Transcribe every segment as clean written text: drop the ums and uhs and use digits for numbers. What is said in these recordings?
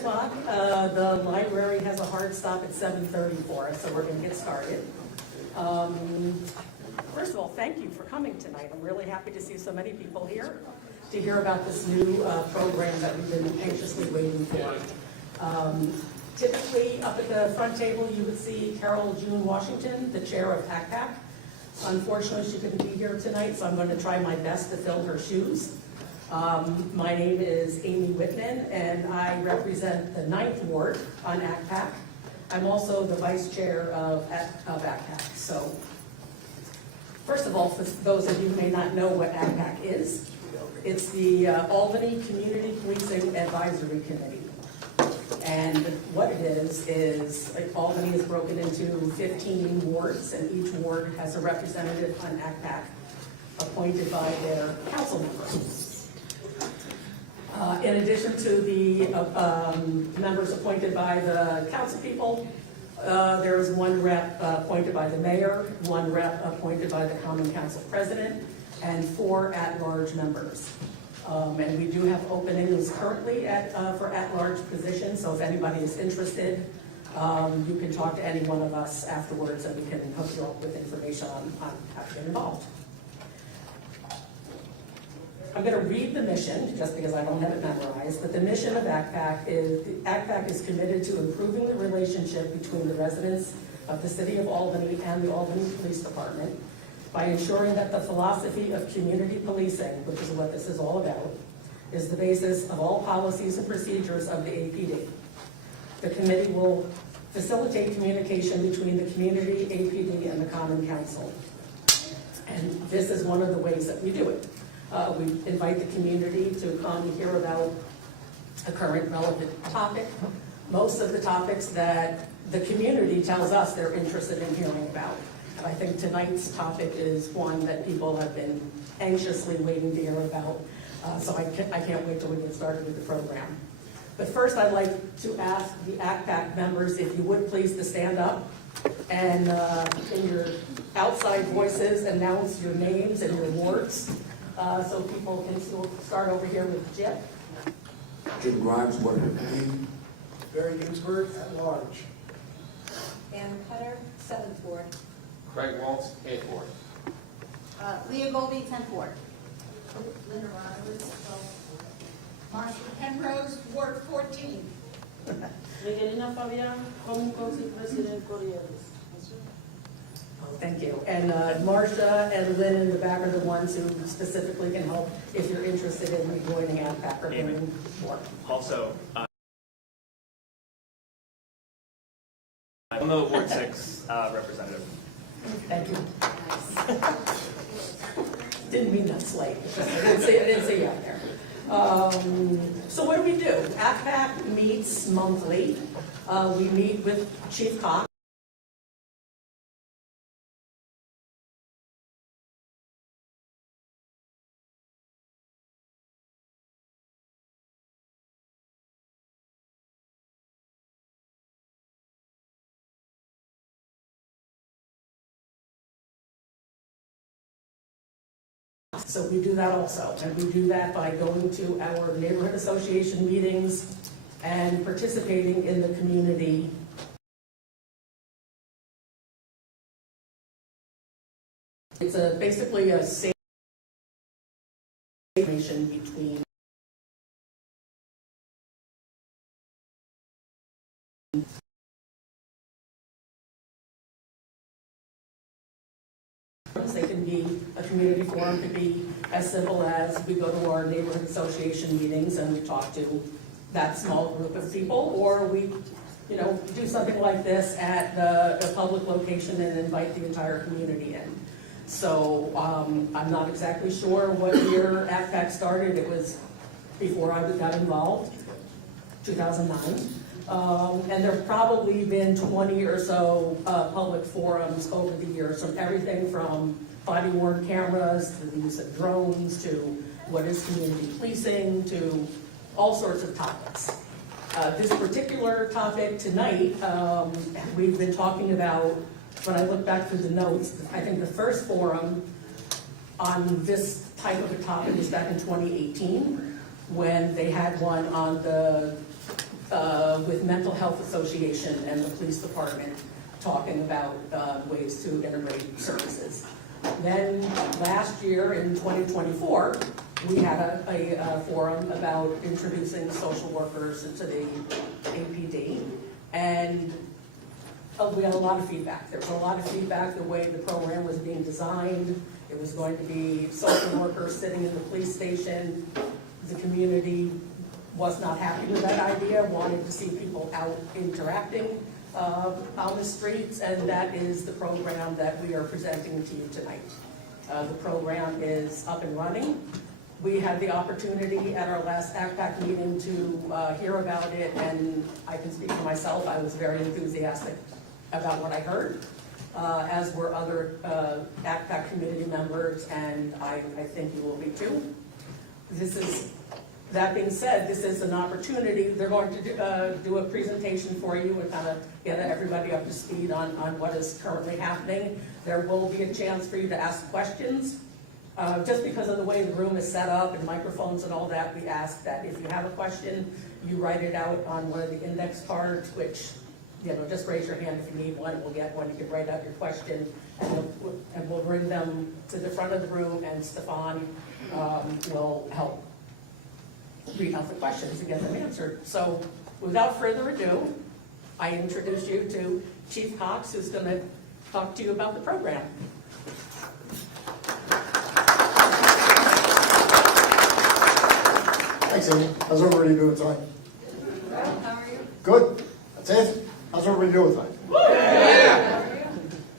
o'clock. The library has a hard stop at 7:30 for us, so we're going to get started. First of all, thank you for coming tonight. I'm really happy to see so many people here to hear about this new program that we've been anxiously waiting for. Typically, up at the front table, you would see Carol June Washington, the chair of ACPAC. Unfortunately, she couldn't be here tonight, so I'm going to try my best to fill her shoes. My name is Amy Whitman, and I represent the 9th Ward on ACPAC. I'm also the vice chair of ACPAC. So, first of all, for those of you who may not know what ACPAC is, it's the Albany Community Policing Advisory Committee. And what it is Albany is broken into 15 wards, and each ward has a representative on ACPAC appointed by their council members. In addition to the members appointed by the council people, there is one rep appointed by the mayor, one rep appointed by the common council president, and 4 at-large members. And we do have openings currently for at-large positions, so if anybody is interested, you can talk to any one of us afterwards and we can hook you up with information on how to get involved. I'm going to read the mission, just because I don't have it memorized, but the mission of ACPAC is committed to improving the relationship between the residents of the City of Albany and the Albany Police Department by ensuring that the philosophy of community policing, which is what this is all about, is the basis of all policies and procedures of the APD. The committee will facilitate communication between the community, APD, and the Common Council. And this is one of the ways that we do it. We invite the community to come and hear about a current relevant topic. Most of the topics that the community tells us they're interested in hearing about. And I think tonight's topic is one that people have been anxiously waiting to hear about. So I can't wait till we get started with the program. But first I'd like to ask the ACPAC members, if you would please, to stand up and in your outside voices announce your names and your wards. So people can start over here with Jim. Jim Grimes, Ward 15. Barry Ginsburg, at large. Ann Cutter, 7th Ward. Craig Waltz, 8th Ward. Leah Goldie, 10th Ward. Linda Roberts, 12th Ward. Marsha Penrose, Ward 14. Miguelina Fabian, Home Council President Corrientes. Thank you. And Marcia and Lynn in the back are the ones who specifically can help if you're interested in joining ACPAC or doing more. Also, I'm the Ward 6 representative. Thank you. Didn't mean that slight. I didn't say you out there. So what do? ACPAC meets monthly. We meet with Chief Cox. So we do that also, and we do that by going to our neighborhood association meetings and participating in the community. It's basically a safe information between they can be a community forum, could be as simple as we go to our neighborhood association meetings and we talk to that small group of people, or we, do something like this at a public location and invite the entire community in. So I'm not exactly sure what year ACPAC started. It was before I got involved, 2009. And there have probably been 20 or so public forums over the years, from everything from body-worn cameras to the use of drones to what is community policing to all sorts of topics. This particular topic tonight, we've been talking about, when I look back through the notes, I think the first forum on this type of a topic was back in 2018, when they had one on the with Mental Health Association and the police department, talking about ways to integrate services. Then last year in 2024, we had a forum about introducing social workers into the APD, and we had a lot of feedback. There was a lot of feedback the way the program was being designed. It was going to be social workers sitting in the police station. The community was not happy with that idea, wanted to see people out interacting on the streets, and that is the program that we are presenting to you tonight. The program is up and running. We had the opportunity at our last ACPAC meeting to hear about it, and I can speak for myself, I was very enthusiastic about what I heard, as were other ACPAC community members, and I think you will be too. That being said, this is an opportunity. They're going to do a presentation for you and kind of get everybody up to speed on what is currently happening. There will be a chance for you to ask questions. Just because of the way the room is set up and microphones and all that, we ask that if you have a question, you write it out on one of the index cards, which, just raise your hand if you need one. We'll get one. You can write out your question, and we'll bring them to the front of the room, and Stefan will help read out the questions and get them answered. So without further ado, I introduce you to Chief Cox, who's going to talk to you about the program. Thanks, Amy. How's everybody doing tonight? How are you? Good. That's it. How's everybody doing tonight?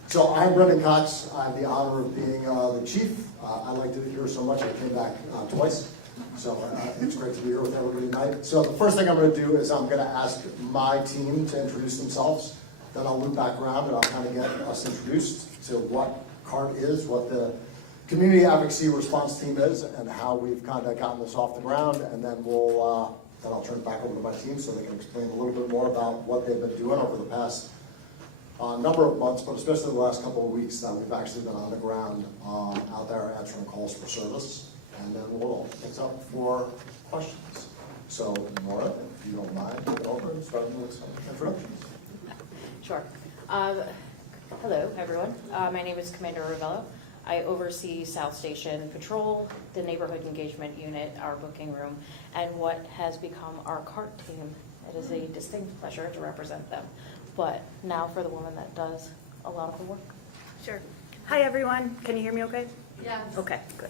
So I'm Brendan Cox. I have the honor of being the chief. I liked it here so much I came back twice. So it's great to be here with everybody tonight. So the first thing I'm going to do is I'm going to ask my team to introduce themselves. Then I'll loop back around and I'll kind of get us introduced to what CART is, what the Community Advocacy Response Team is, and how we've kind of gotten this off the ground. And then then I'll turn it back over to my team so they can explain a little bit more about what they've been doing over the past number of months, but especially the last couple of weeks that we've actually been on the ground out there answering calls for service. And then we'll open things up for questions. So, Nora, if you don't mind, take it over and start with some introductions. Sure. Hello, everyone. My name is Commander Ravello. I oversee South Station Patrol, the Neighborhood Engagement Unit, our booking room, and what has become our CART team. It is a distinct pleasure to represent them. But now for the woman that does a lot of the work. Sure. Hi, everyone. Can you hear me okay? Yes. Okay, good.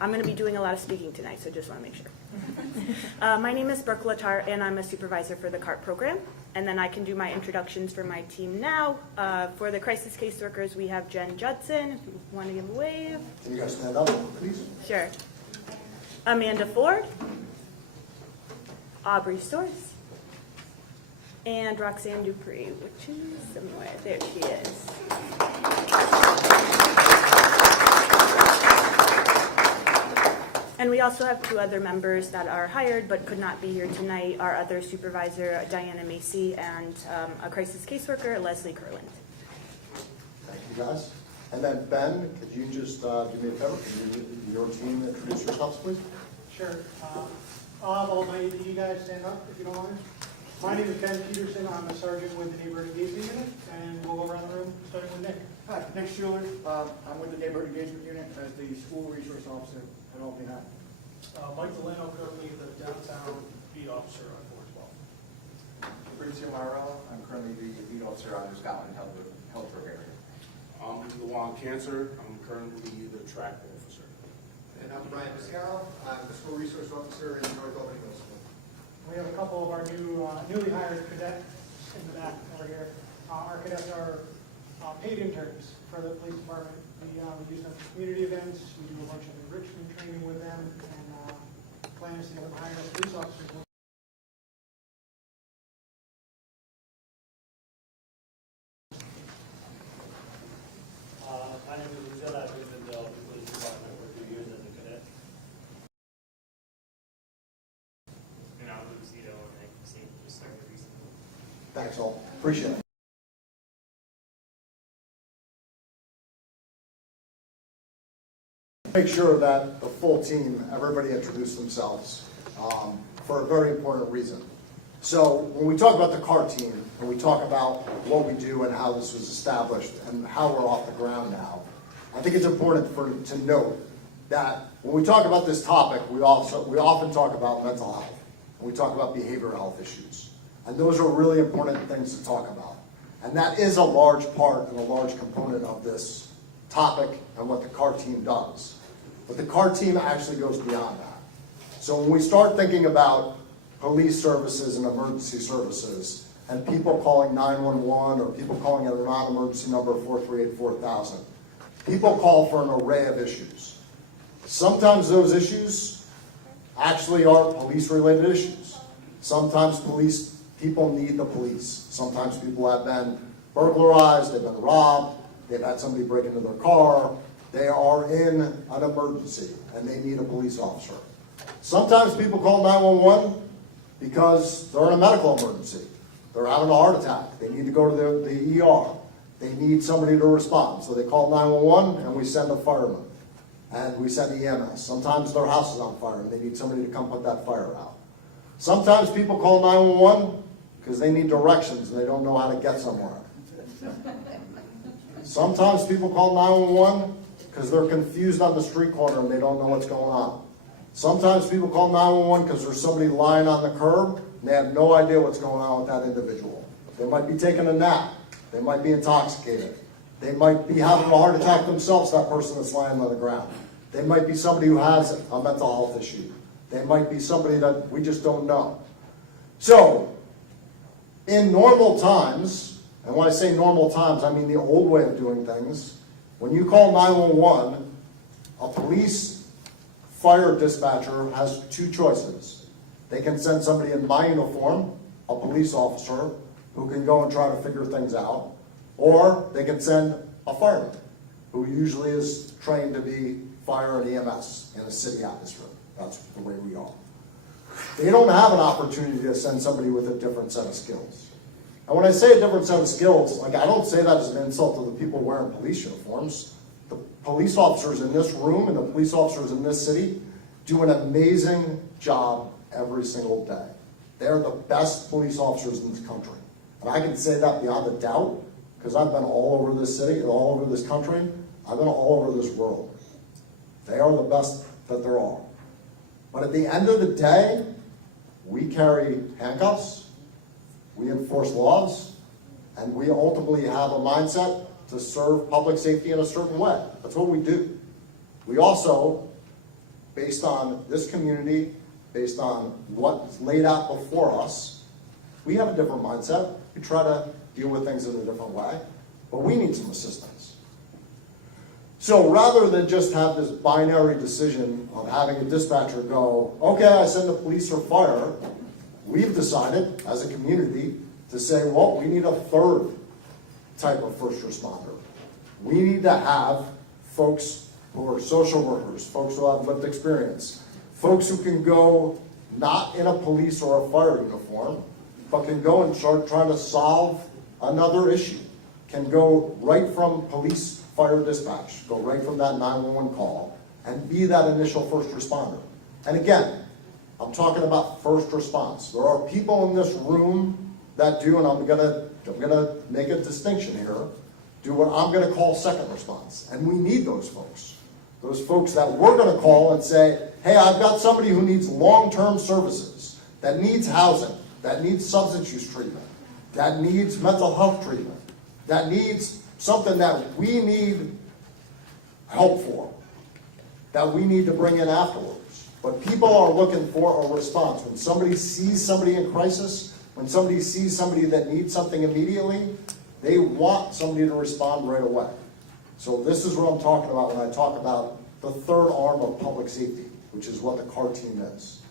I'm going to be doing a lot of speaking tonight, so just want to make sure. My name is Brooke Latar, and I'm a supervisor for the CART program. And then I can do my introductions for my team now. For the crisis caseworkers, we have Jen Judson, if you want to give a wave. Can you guys stand up, please? Sure. Amanda Ford, Aubrey Storrs, and Roxanne Dupree, which is somewhere. There she is. And we also have two other members that are hired but could not be here tonight. Our other supervisor, Diana Macy, and a crisis caseworker, Leslie Curland. Thank you, guys. And then Ben, could you just do me a favor? Could your team introduce yourselves, please? Sure. I'll invite you guys stand up if you don't mind. My name is Ben Peterson. I'm a sergeant with the Neighborhood Engagement Unit, and we'll go around the room, starting with Nick. Hi, Nick Schuler. I'm with the Neighborhood Engagement Unit as the School Resource Officer at Albany High. Mike Delano, currently the downtown beat officer on 412. Fabrizio Marrella. I'm currently the lead officer on the Scotland Health Program. I'm Luan Cancer. I'm currently the track officer. And I'm Brian Mascaro. I'm the School Resource Officer in North Albany Middle School. We have a couple of our newly hired cadets in the back over here. Our cadets are paid interns for the police department. We use them for community events. We do a bunch of enrichment training with them, and plan to see them hire as police officers. My name is Lizelle. I've been in the police department for 2 years as a cadet. And I'm Lucido, and I just started recently. Thanks all. Appreciate it. Make sure that the full team, everybody introduce themselves for a very important reason. So when we talk about the CART team, and we talk about what we do and how this was established and how we're off the ground now, I think it's important to note that when we talk about this topic, we often talk about mental health, and we talk about behavioral health issues. And those are really important things to talk about. And that is a large part and a large component of this topic and what the CART team does. But the CART team actually goes beyond that. So when we start thinking about police services and emergency services, and people calling 911 or people calling a non-emergency number 438-4000, people call for an array of issues. Sometimes those issues actually are police-related issues. Sometimes people need the police. Sometimes people have been burglarized, they've been robbed, they've had somebody break into their car, they are in an emergency and they need a police officer. Sometimes people call 911 because they're in a medical emergency. They're having a heart attack. They need to go to the ER. They need somebody to respond. So they call 911 and we send a fireman. And we send EMS. Sometimes their house is on fire and they need somebody to come put that fire out. Sometimes people call 911 because they need directions and they don't know how to get somewhere. Sometimes people call 911 because they're confused on the street corner and they don't know what's going on. Sometimes people call 911 because there's somebody lying on the curb and they have no idea what's going on with that individual. They might be taking a nap. They might be intoxicated. They might be having a heart attack themselves, that person that's lying on the ground. They might be somebody who has a mental health issue. They might be somebody that we just don't know. So, in normal times, and when I say normal times, I mean the old way of doing things, when you call 911, a police fire dispatcher has two choices. They can send somebody in my uniform, a police officer, who can go and try to figure things out, or they can send a fireman, who usually is trained to be fire and EMS in a city atmosphere. That's the way we are. They don't have an opportunity to send somebody with a different set of skills. And when I say a different set of skills, I don't say that as an insult to the people wearing police uniforms. The police officers in this room and the police officers in this city do an amazing job every single day. They're the best police officers in this country. And I can say that beyond a doubt, because I've been all over this city, all over this country, I've been all over this world. They are the best that there are. But at the end of the day, we carry handcuffs, we enforce laws, and we ultimately have a mindset to serve public safety in a certain way. That's what we do. We also, based on this community, based on what's laid out before us, we have a different mindset. We try to deal with things in a different way, but we need some assistance. So rather than just have this binary decision of having a dispatcher go, okay, I send the police or fire, we've decided as a community to say, well, we need a third type of first responder. We need to have folks who are social workers, folks who have lived experience, folks who can go not in a police or a fire uniform, but can go and start trying to solve another issue, can go right from police fire dispatch, go right from that 911 call, and be that initial first responder. And again, I'm talking about first response. There are people in this room that do, and I'm gonna make a distinction here, do what I'm gonna call second response. And we need those folks. Those folks that we're gonna call and say, hey, I've got somebody who needs long-term services, that needs housing, that needs substance use treatment, that needs mental health treatment, that needs something that we need help for, that we need to bring in afterwards. But people are looking for a response. When somebody sees somebody in crisis, when somebody sees somebody that needs something immediately, they want somebody to respond right away. So this is what I'm talking about when I talk about the third arm of public safety, which is what the CART team is.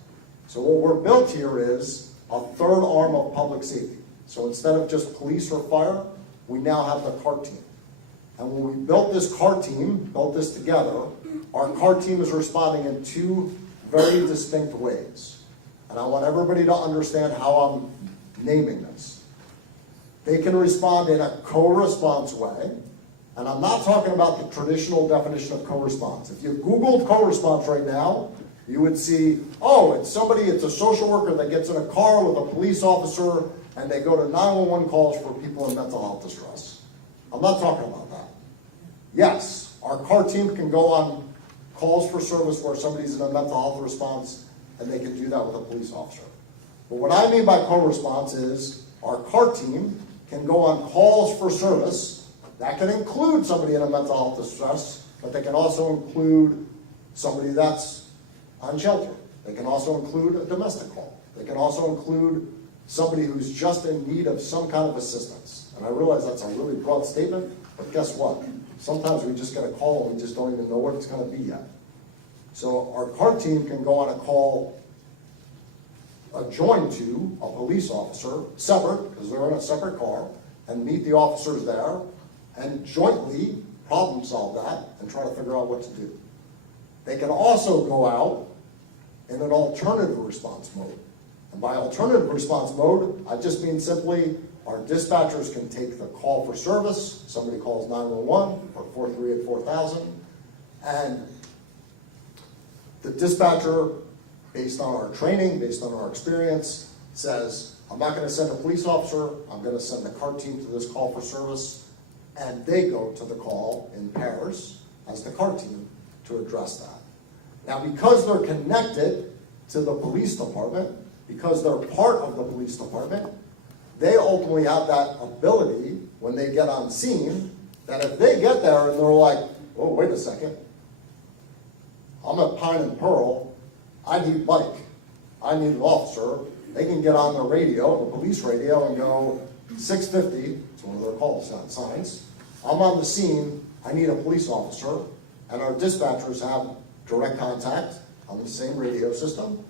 So what we're built here is a third arm of public safety. So instead of just police or fire, we now have the CART team. And when we built this CART team, built this together, our CART team is responding in two very distinct ways. And I want everybody to understand how I'm naming this. They can respond in a co-response way, and I'm not talking about the traditional definition of co-response. If you Googled co-response right now, You would see, oh, it's a social worker that gets in a car with a police officer and they go to 911 calls for people in mental health distress. I'm not talking about that. Yes, our car team can go on calls for service where somebody's in a mental health response and they can do that with a police officer. But what I mean by co-response is our car team can go on calls for service. That can include somebody in a mental health distress, but they can also include somebody that's on shelter. They can also include a domestic call. They can also include somebody who's just in need of some kind of assistance. And I realize that's a really broad statement, but guess what? Sometimes we just get a call and we just don't even know what it's going to be yet. So our car team can go on a call adjoined to a police officer, separate, because they're in a separate car, and meet the officers there and jointly problem solve that and try to figure out what to do. They can also go out in an alternative response mode. And by alternative response mode, I just mean simply our dispatchers can take the call for service, somebody calls 911 or 438-4000, and the dispatcher, based on our training, based on our experience, says, I'm not going to send a police officer, I'm going to send the car team to this call for service, and they go to the call in pairs as the car team to address that. Now, because they're connected to the police department, because they're part of the police department, they ultimately have that ability when they get on scene that if they get there and they're like, oh, wait a second, I'm at Pine and Pearl, I need Mike, I need an officer, they can get on the radio, the police radio, and go 650, it's one of their call signs, I'm on the scene, I need a police officer, and our dispatchers have direct contact on the same radio system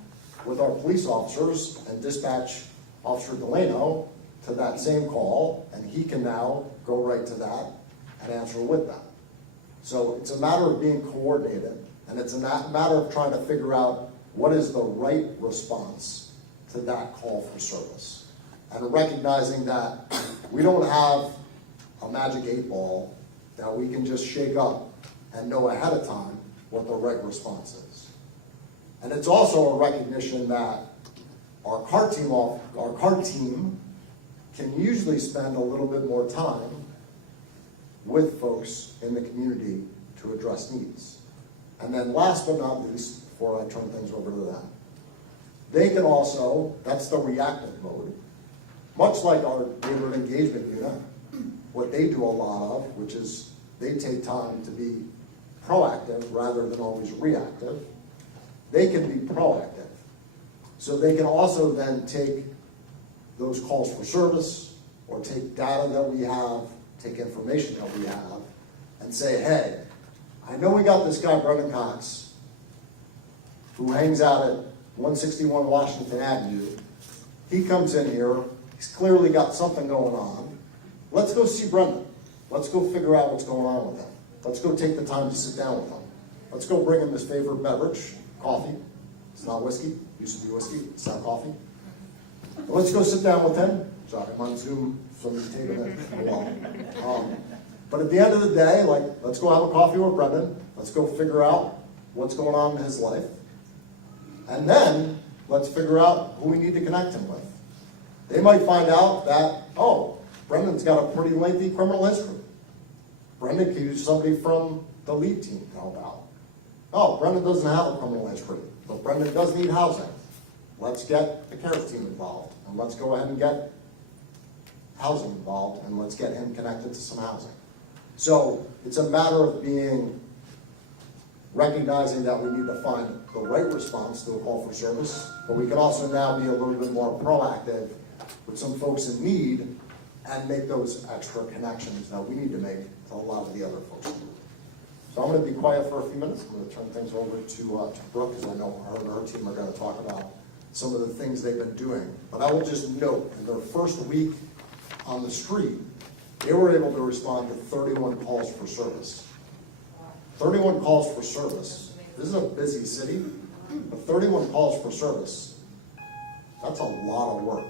with our police officers and dispatch Officer Delano to that same call, and he can now go right to that and answer with that. So it's a matter of being coordinated, and it's a matter of trying to figure out what is the right response to that call for service. And recognizing that we don't have a magic 8-ball that we can just shake up and know ahead of time what the right response is. And it's also a recognition that our car team can usually spend a little bit more time with folks in the community to address needs. And then last but not least, before I turn things over to them, they can also, that's the reactive mode, much like our neighborhood engagement unit, what they do a lot of, which is they take time to be proactive rather than always reactive. They can be proactive. So they can also then take those calls for service or take data that we have, take information that we have, and say, hey, I know we got this guy, Brendan Cox, who hangs out at 161 Washington Avenue. He comes in here, he's clearly got something going on. Let's go see Brendan. Let's go figure out what's going on with him. Let's go take the time to sit down with him. Let's go bring him his favorite beverage, coffee. It's not whiskey, used to be whiskey, it's not coffee. But let's go sit down with him. Sorry, I'm on Zoom, somebody's taking it a while. But at the end of the day, like, let's go have a coffee with Brendan. Let's go figure out what's going on in his life. And then let's figure out who we need to connect him with. They might find out that, oh, Brendan's got a pretty lengthy criminal history. Brendan can use somebody from the lead team to help out. Oh, Brendan doesn't have a criminal history, but Brendan does need housing. Let's get the CARES team involved, and let's go ahead and get housing involved, and let's get him connected to some housing. So it's a matter of recognizing that we need to find the right response to a call for service, but we can also now be a little bit more proactive with some folks in need and make those extra connections that we need to make to a lot of the other folks. So I'm going to be quiet for a few minutes. I'm going to turn things over to Brooke, because I know her and her team are going to talk about some of the things they've been doing. But I will just note, in their first week on the street, they were able to respond to 31 calls for service. 31 calls for service. This is a busy city, but 31 calls for service, that's a lot of work.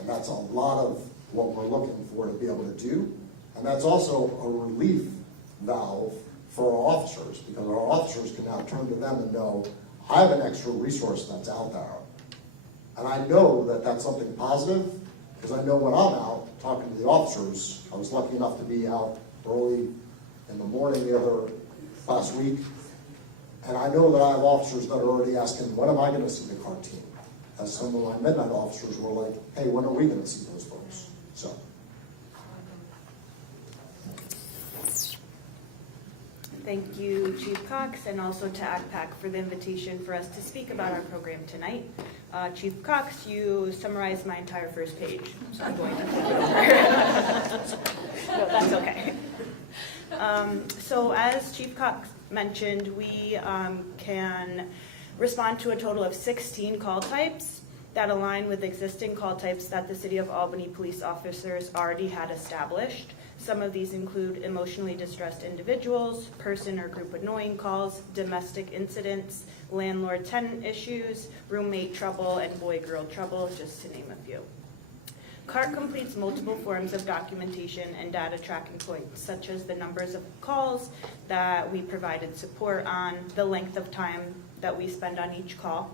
And that's a lot of what we're looking for to be able to do. And that's also a relief valve for our officers, because our officers can now turn to them and know, I have an extra resource that's out there. And I know that that's something positive, because I know when I'm out talking to the officers, I was lucky enough to be out early in the morning the other last week, and I know that I have officers that are already asking, when am I going to see the CART team? As some of my midnight officers were like, hey, when are we going to see those folks? So. Thank you, Chief Cox, and also to ACPAC for the invitation for us to speak about our program tonight. Chief Cox, you summarized my entire first page, so I'm going to flip it over. No, that's okay. So as Chief Cox mentioned, we can respond to a total of 16 call types that align with existing call types that the City of Albany police officers already had established. Some of these include emotionally distressed individuals, person or group annoying calls, domestic incidents, landlord-tenant issues, roommate trouble, and boy-girl trouble, just to name a few. CART completes multiple forms of documentation and data tracking points, such as the numbers of calls that we provided support on, the length of time that we spend on each call,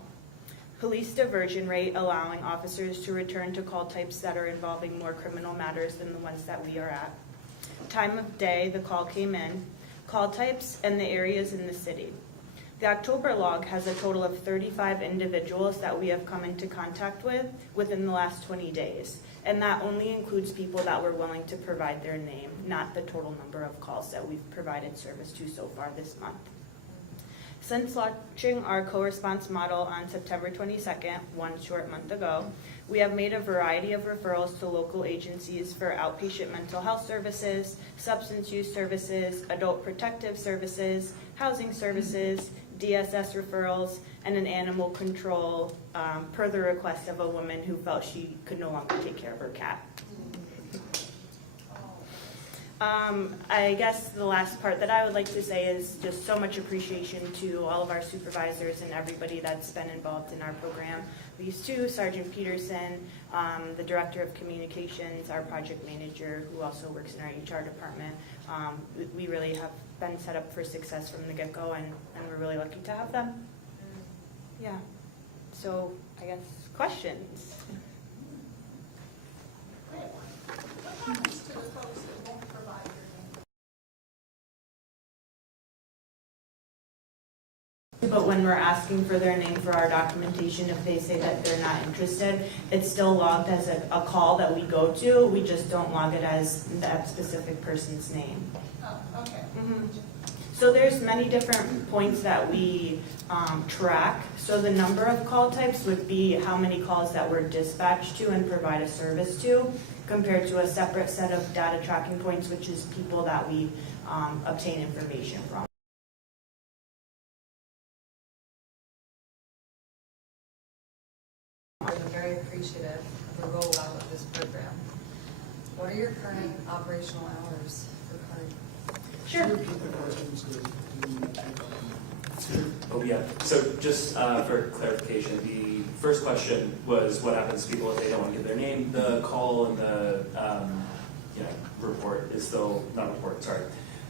police diversion rate, allowing officers to return to call types that are involving more criminal matters than the ones that we are at, time of day the call came in, call types, and the areas in the city. The October log has a total of 35 individuals that we have come into contact with within the last 20 days. And that only includes people that were willing to provide their name, not the total number of calls that we've provided service to so far this month. Since launching our co-response model on September 22nd, one short month ago, we have made a variety of referrals to local agencies for outpatient mental health services, substance use services, adult protective services, housing services, DSS referrals, and an animal control per the request of a woman who felt she could no longer take care of her cat. I guess the last part that I would like to say is just so much appreciation to all of our supervisors and everybody that's been involved in our program. These two, Sergeant Peterson, the Director of Communications, our project manager, who also works in our HR department. We really have been set up for success from the get-go, and we're really lucky to have them. Yeah. So I guess questions. What happens to the folks that won't provide their name? But when we're asking for their name for our documentation, if they say that they're not interested, it's still logged as a call that we go to. We just don't log it as that specific person's name. Oh, okay. Mm-hmm. So there's many different points that we track. So the number of call types would be how many calls that we're dispatched to and provide a service to, compared to a separate set of data tracking points, which is people that we obtain information from. I'm very appreciative of the rollout of this program. What are your current operational hours for CART? Sure. Oh, yeah. So just for clarification, the first question was what happens to people if they don't want to give their name. The call and the report is still, not report, sorry.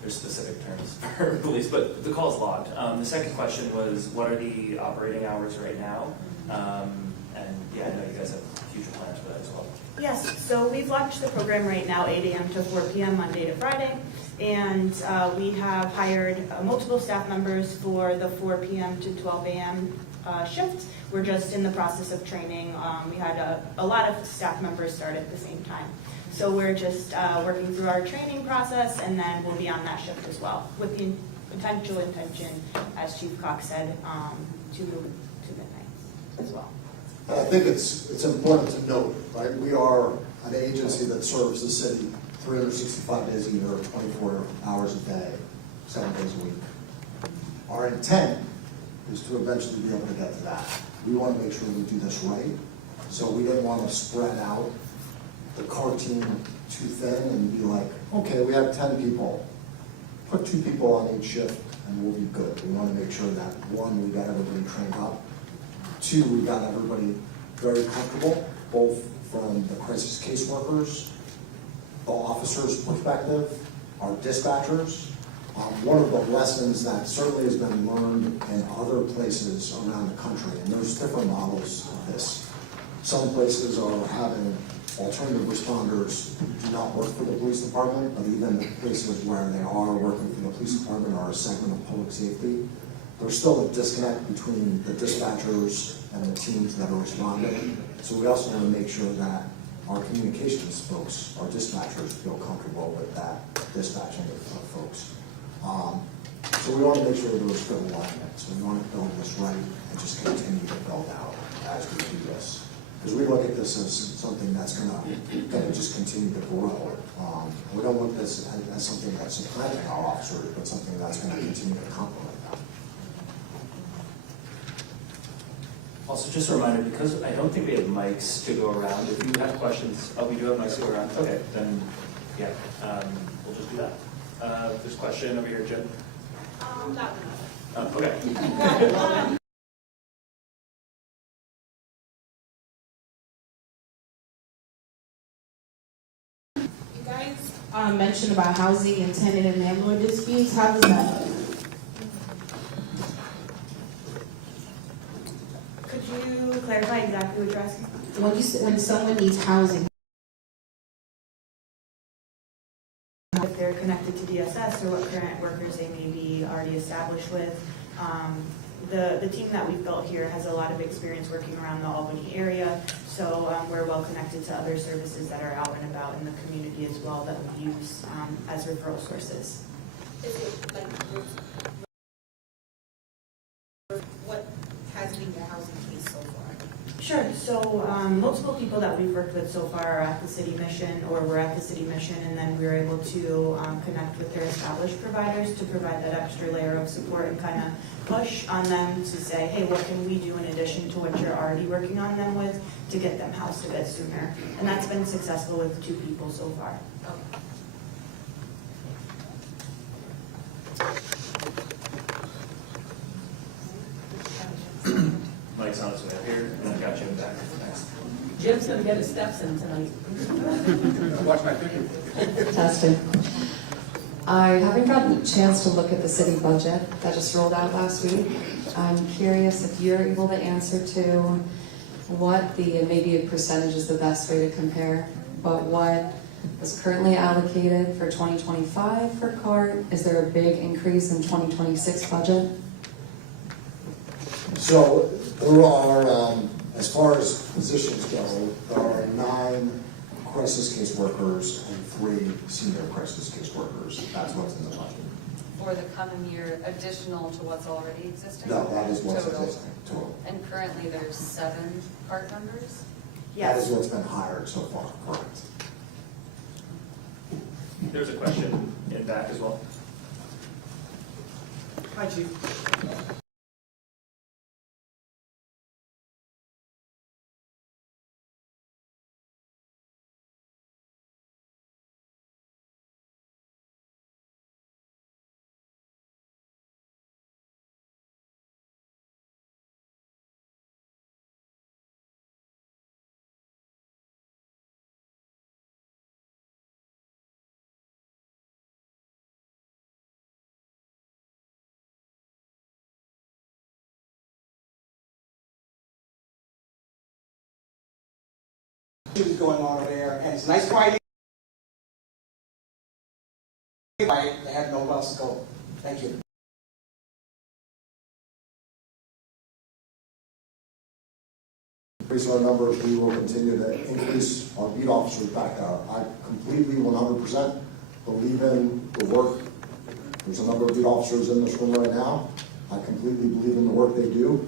There's specific terms for police, but the call is logged. The second question was what are the operating hours right now? And yeah, I know you guys have future plans for that as well. Yes, so we've launched the program right now, 8 a.m. to 4 p.m. Monday to Friday, and we have hired multiple staff members for the 4 p.m. to 12 a.m. Shift. We're just in the process of training. We had a lot of staff members start at the same time. So we're just working through our training process, and then we'll be on that shift as well, with the potential intention, as Chief Cox said, to move to midnight as well. I think it's important to note, right? We are an agency that serves the city 365 days a year, 24 hours a day, 7 days a week. Our intent is to eventually be able to get to that. We want to make sure we do this right. So we didn't want to spread out the CART team too thin and be like, okay, we have 10 people. Put 2 people on each shift and we'll be good. We want to make sure that, one, we got everybody trained up. 2, we got everybody very comfortable, both from the crisis caseworkers, the officers' perspective, our dispatchers, One of the lessons that certainly has been learned in other places around the country, and there's different models of this. Some places are having alternative responders who do not work for the police department, but even places where they are working for the police department are a segment of public safety. There's still a disconnect between the dispatchers and the teams that are responding. So we also want to make sure that our communications folks, our dispatchers, feel comfortable with that dispatching of folks. So we want to make sure there's good alignment. So we want to build this right and just continue to build out as we do this. Because we look at this as something that's going to just continue to grow. We don't want this as something that's supplanting our officers, but something that's going to continue to complement that. Also, just a reminder, because I don't think we have mics to go around, if you have questions, oh, we do have mics to go around, okay, then, yeah, we'll just do that. There's a question over here, Jim. That one. Okay. You guys mentioned about housing and tenant and landlord disputes. How does that look? Could you clarify exactly what you're asking? When someone needs housing, If they're connected to DSS or what current workers they may be already established with. The team that we've built here has a lot of experience working around the Albany area, so we're well connected to other services that are out and about in the community as well that we use as referral sources. Is it like, what has been your housing case so far? Sure. So multiple people that we've worked with so far are at the city mission or were at the city mission, and then we were able to connect with their established providers to provide that extra layer of support and kind of push on them to say, hey, what can we do in addition to what you're already working on them with to get them housed a bit sooner? And that's been successful with 2 people so far. Mike's on his way up here, and then I got Jim back next. Jim's gonna get his steps in tonight. Watch my thinking. Testing. I haven't gotten a chance to look at the city budget that just rolled out last week. I'm curious if you're able to answer to what the, and maybe a percentage is the best way to compare, but what is currently allocated for 2025 for CART? Is there a big increase in 2026 budget? So there are, as far as positions go, there are 9 crisis case workers and 3 senior crisis case workers. That's what's in the budget. For the coming year, additional to what's already existing? No, that is what's Total. existing, total. And currently there's 7 CART members? That is what's been hired so far, correct. There's a question in back as well. Hi, Chief. What's going on over there, and it's nice quiet. They have nowhere else to go. Thank you. Increase our numbers, we will continue to increase our beat officers back out. I completely 100% believe in the work. There's a number of beat officers in this room right now. I completely believe in the work they do.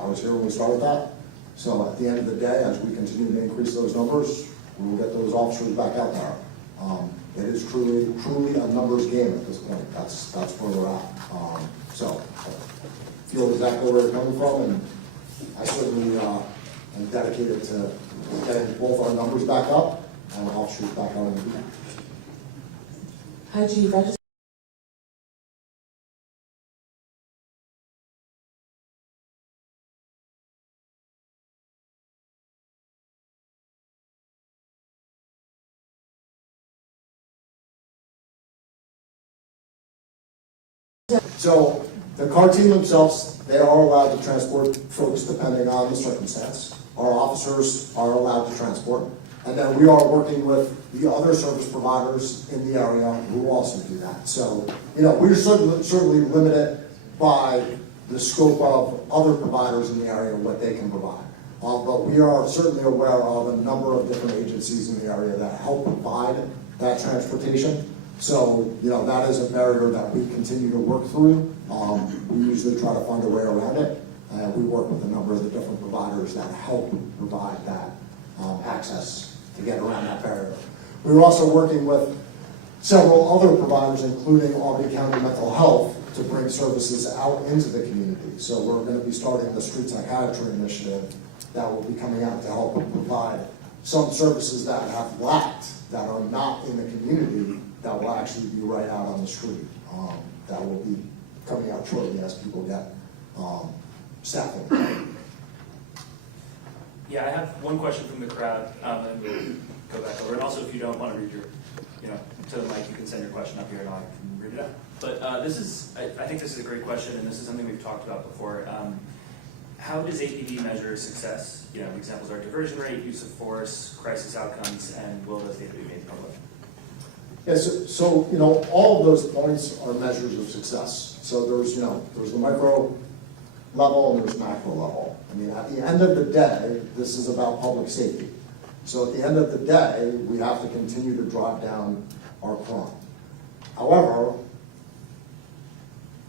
I was here when we started that. So at the end of the day, as we continue to increase those numbers, we will get those officers back out there. It is truly a numbers game at this point. That's where we're at. So I feel exactly where they're coming from, and I certainly am dedicated to getting both our numbers back up and our officers back out in the field. Hi, Chief. I just So the car team themselves, they are allowed to transport folks depending on the circumstance. Our officers are allowed to transport. And then we are working with the other service providers in the area who also do that. So, we're certainly limited by the scope of other providers in the area, what they can provide. But we are certainly aware of a number of different agencies in the area that help provide that transportation. So, that is a barrier that we continue to work through. We usually try to find a way around it. We work with a number of the different providers that help provide that access to get around that barrier. We're also working with several other providers, including Albany County Mental Health, to bring services out into the community. So we're going to be starting the street psychiatry initiative that will be coming out to help provide some services that have lacked, that are not in the community, that will actually be right out on the street. That will be coming out shortly as people get staffing. Yeah, I have one question from the crowd, and we'll go back over. And also, if you don't want to read your, to the mic, you can send your question up here and I can read it out. But I think this is a great question, and this is something we've talked about before. How does APD measure success? Examples are diversion rate, use of force, crisis outcomes, and will those data be made public? Yes, so all of those points are measures of success. So there's the micro level and there's macro level. I mean, at the end of the day, this is about public safety. So at the end of the day, we have to continue to drive down our crime. However,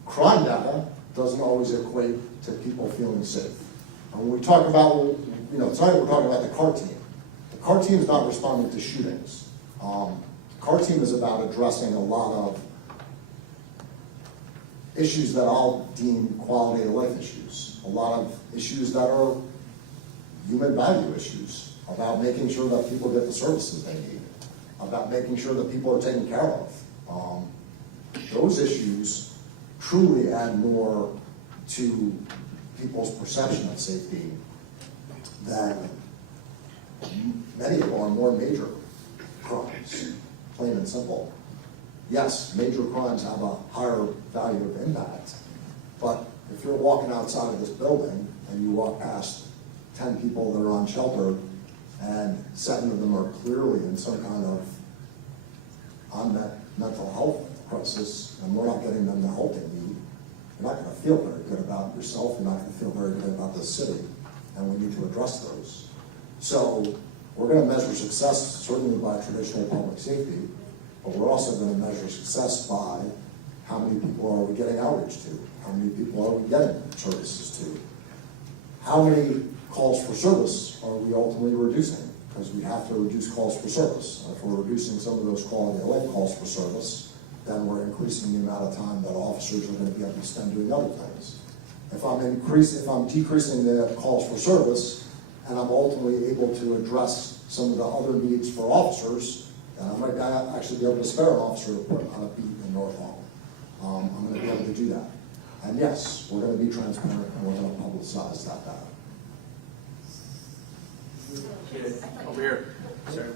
crime data doesn't always equate to people feeling safe. And when we talk about, tonight we're talking about the car team. The car team is not responding to shootings. The car team is about addressing a lot of issues that I'll deem quality of life issues. A lot of issues that are human value issues, about making sure that people get the services they need, about making sure that people are taken care of. Those issues truly add more to people's perception of safety than many of our more major crimes, plain and simple. Yes, major crimes have a higher value of impact, but if you're walking outside of this building and you walk past 10 people that are unsheltered and 7 of them are clearly in some kind of unmet mental health crisis and we're not getting them the help they need, you're not going to feel very good about yourself, you're not going to feel very good about the city, and we need to address those. So we're going to measure success certainly by traditional public safety, but we're also going to measure success by how many people are we getting outreach to, how many people are we getting services to, how many calls for service are we ultimately reducing, because we have to reduce calls for service. If we're reducing some of those quality of life calls for service, then we're increasing the amount of time that officers are going to be able to spend doing other things. If I'm decreasing the calls for service, and I'm ultimately able to address some of the other needs for officers, then I might actually be able to spare an officer to put on a beat in Norfolk. I'm going to be able to do that. And yes, we're going to be transparent and we're going to publicize that data. Over here. Sorry,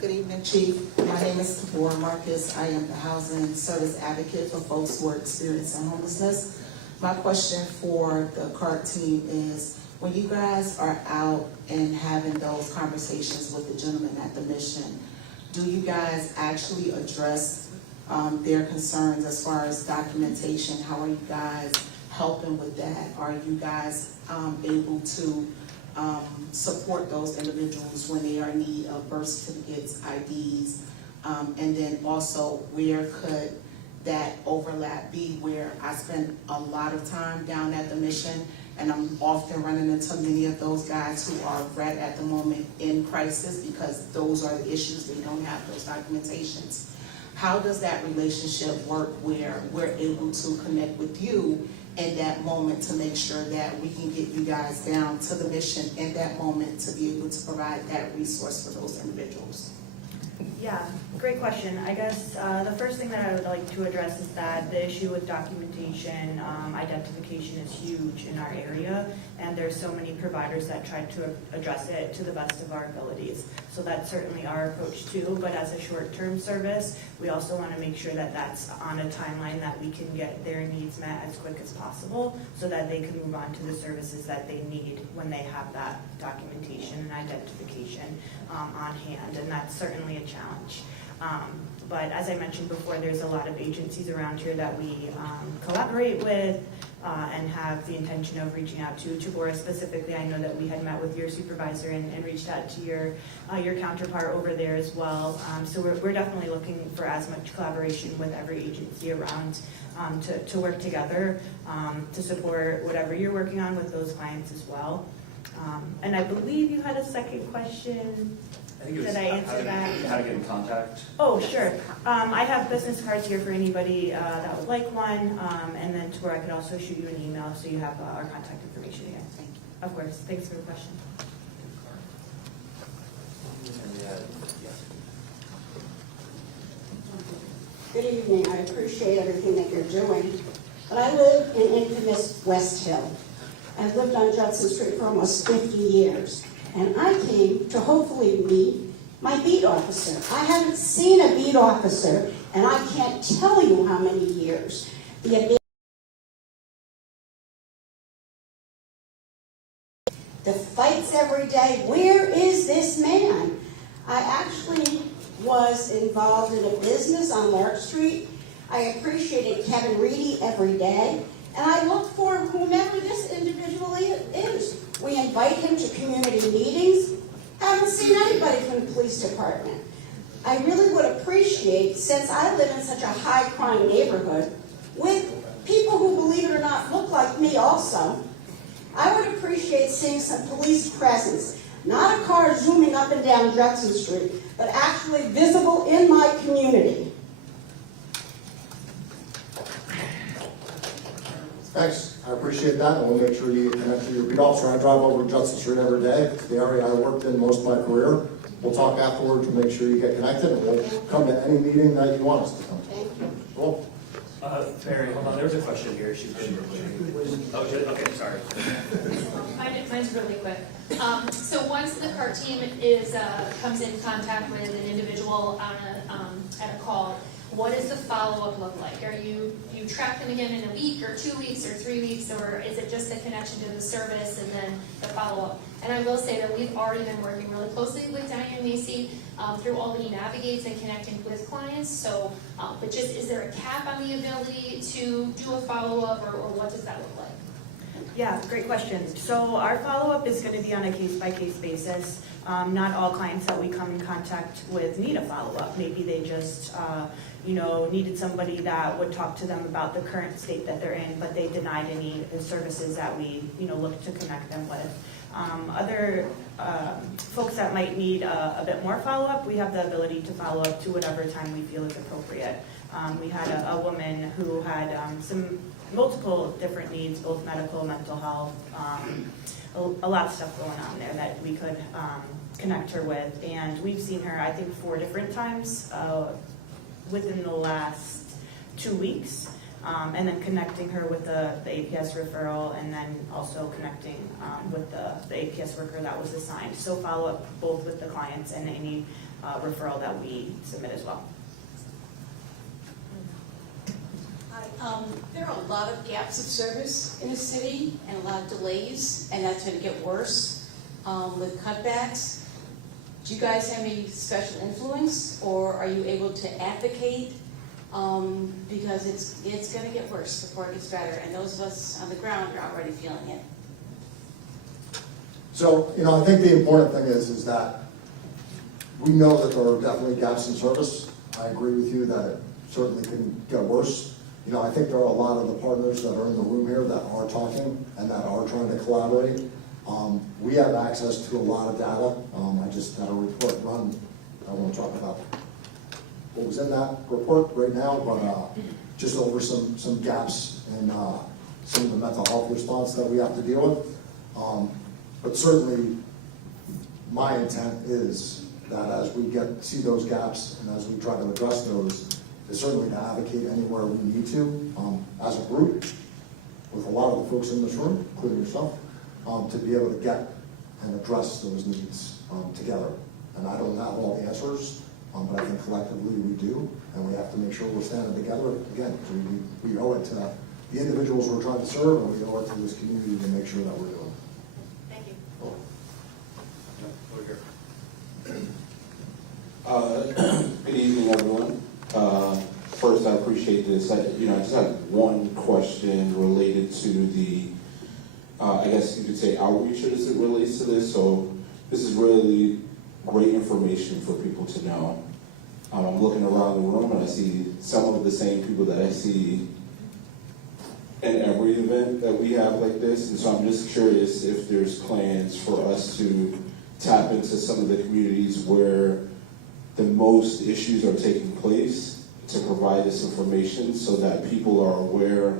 Good evening, Chief. My name is Deborah Marcus. I am the Housing Service Advocate for folks who are experiencing homelessness. My question for the CART team is, when you guys are out and having those conversations with the gentleman at the mission, do you guys actually address their concerns as far as documentation? How are you guys helping with that? Are you guys able to support those individuals when they are in need of birth certificates, IDs, and then also where could that overlap be, where I spend a lot of time down at the mission and I'm often running into many of those guys who are right at the moment in crisis because those are the issues, they don't have those documentations. How does that relationship work where we're able to connect with you in that moment to make sure that we can get you guys down to the mission in that moment to be able to provide that resource for those individuals? Yeah, great question. I guess the first thing that I would like to address is that the issue with documentation, identification is huge in our area, and there's so many providers that try to address it to the best of our abilities. So that's certainly our approach too, but as a short-term service, we also want to make sure that that's on a timeline that we can get their needs met as quick as possible so that they can move on to the services that they need when they have that documentation and identification on hand, and that's certainly a challenge. But as I mentioned before, there's a lot of agencies around here that we collaborate with and have the intention of reaching out to. Tabora specifically, I know that we had met with your supervisor and reached out to your counterpart over there as well. So we're definitely looking for as much collaboration with every agency around to work together to support whatever you're working on with those clients as well. And I believe you had a second question. I think it was Did I answer that? how to get in contact. Oh, sure. I have business cards here for anybody that would like one, and then to where I could also shoot you an email so you have our contact information again. Thank you. Of course. Thanks for the question. Good evening. I appreciate everything that you're doing. But I live in infamous West Hill. I've lived on Judson Street for almost 50 years. And I came to hopefully meet my beat officer. I haven't seen a beat officer, and I can't tell you how many years. The fights every day. Where is this man? I actually was involved in a business on Lark Street. I appreciated Kevin Reedy every day. And I look for whomever this individual is. We invite him to community meetings. Haven't seen anybody from the police department. I really would appreciate, since I live in such a high crime neighborhood, with people who, believe it or not, look like me also, I would appreciate seeing some police presence. Not a car zooming up and down Judson Street, but actually visible in my community. Thanks, I appreciate that, and we'll make sure you connect to your beat officer. I drive over Judson Street every day. It's the area I worked in most of my career. We'll talk afterwards to make sure you get connected, and we'll come to any meeting that you want us to come to. Thank you. Cool. Mary, hold on, there was a question here. She's been. Oh, okay, sorry. Mine's really quick. So once the CART team comes in contact with an individual on at a call, what does the follow-up look like? Are you track them again in a week or 2 weeks or 3 weeks, or is it just the connection to the service and then the follow-up? And I will say that we've already been working really closely with Diane Macy through Albany Navigates and connecting with clients. So, but just is there a cap on the ability to do a follow-up, or what does that look like? Yeah, great question. So our follow-up is going to be on a case-by-case basis. Not all clients that we come in contact with need a follow-up. Maybe they just, needed somebody that would talk to them about the current state that they're in, but they denied any services that we, look to connect them with. Other folks that might need a bit more follow-up, we have the ability to follow up to whatever time we feel is appropriate. We had a woman who had multiple different needs, both medical, mental health, a lot of stuff going on there that we could connect her with. And we've seen her, I think, 4 different times within the last 2 weeks. And then connecting her with the APS referral, and then also connecting with the APS worker that was assigned. So follow up both with the clients and any referral that we submit as well. There are a lot of gaps of service in the city and a lot of delays, and that's going to get worse with cutbacks. Do you guys have any special influence, or are you able to advocate? Because it's going to get worse before it gets better, and those of us on the ground are already feeling it. So, I think the important thing is that we know that there are definitely gaps in service. I agree with you that it certainly can get worse. I think there are a lot of the partners that are in the room here that are talking and that are trying to collaborate. We have access to a lot of data. I just had a report run. I won't talk about what was in that report right now, but just over some gaps in some of the mental health response that we have to deal with. But certainly, my intent is that as we see those gaps and as we try to address those, is certainly to advocate anywhere we need to, as a group, with a lot of the folks in this room, including yourself, to be able to get and address those needs together. And I don't have all the answers, but I think collectively we do, and we have to make sure we're standing together. Again, we owe it to the individuals we're trying to serve, and we owe it to this community to make sure that we're doing it. Thank you. Good evening, everyone. First, I appreciate this. I just have one question related to the, I guess you could say, outreach as it relates to this. So this is really great information for people to know. I'm looking around the room and I see some of the same people that I see in every event that we have like this. And so I'm just curious if there's plans for us to tap into some of the communities where the most issues are taking place to provide this information so that people are aware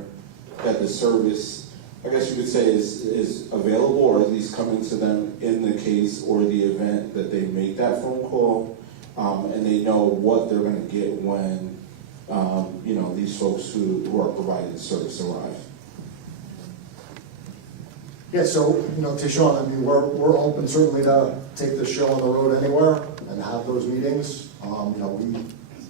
that the service, I guess you could say, is available, or at least coming to them in the case or the event that they make that phone call, and they know what they're going to get when these folks who are providing the service arrive. Yeah, so, to Sean, I mean, we're open certainly to take this show on the road anywhere and have those meetings.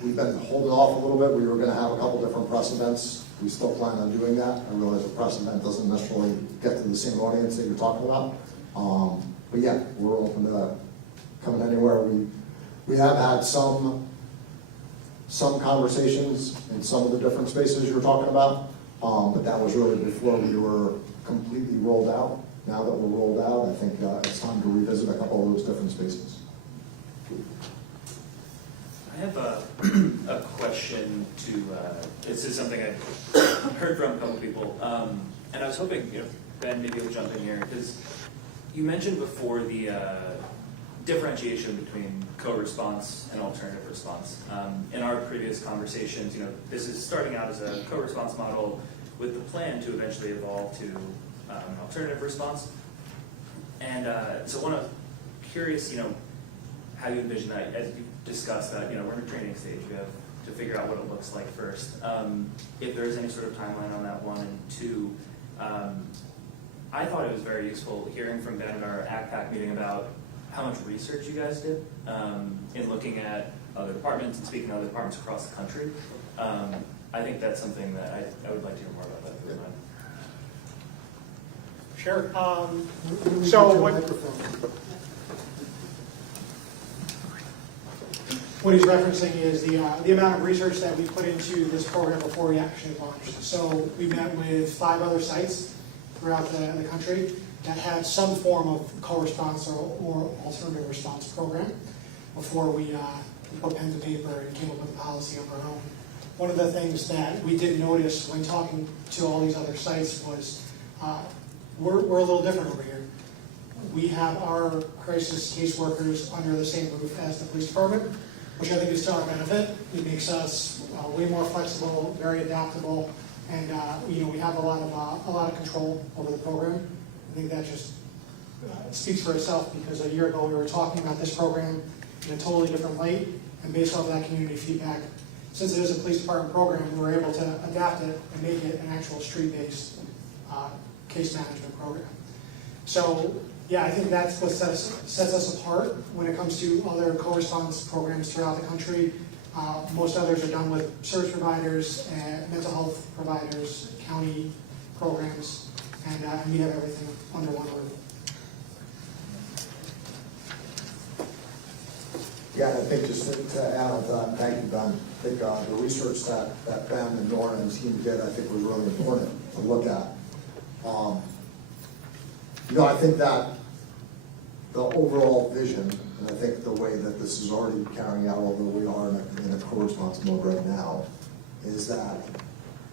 We've been holding off a little bit. We were going to have a couple different press events. We still plan on doing that. I realize a press event doesn't necessarily get to the same audience that you're talking about. But yeah, we're open to coming anywhere. We have had some conversations in some of the different spaces you're talking about, but that was really before we were completely rolled out. Now that we're rolled out, I think it's time to revisit a couple of those different spaces. I have a question to, this is something I've heard from a couple people, and I was hoping, Ben, maybe you'll jump in here, because you mentioned before the differentiation between co-response and alternative response. In our previous conversations, this is starting out as a co-response model with the plan to eventually evolve to an alternative response. And so I'm curious, how you envision that, as you discussed that, we're in a training stage. We have to figure out what it looks like first. If there is any sort of timeline on that, one, and two, I thought it was very useful hearing from Ben at our ACPAC meeting about how much research you guys did in looking at other departments and speaking to other departments across the country. I think that's something that I would like to hear more about that. If you don't mind. Sure. So what he's referencing is the amount of research that we put into this program before we actually launched. So we met with 5 other sites throughout the country that had some form of co-response or alternative response program before we put pen to paper and came up with a policy of our own. One of the things that we did notice when talking to all these other sites was we're a little different over here. We have our crisis caseworkers under the same roof as the police department, which I think is to our benefit. It makes us way more flexible, very adaptable, and we have a lot of control over the program. I think that just speaks for itself, because a year ago we were talking about this program in a totally different light, and based off of that community feedback, since it is a police department program, we were able to adapt it and make it an actual street-based case management program. So yeah, I think that's what sets us apart when it comes to other co-response programs throughout the country. Most others are done with service providers, mental health providers, county programs, and we have everything under one roof. Yeah, and I think just to add on to that, thank you, Ben. I think the research that Ben and Nora and his team did, I think was really important to look at. I think that the overall vision, and I think the way that this is already carrying out, although we are in a co-response mode right now, is that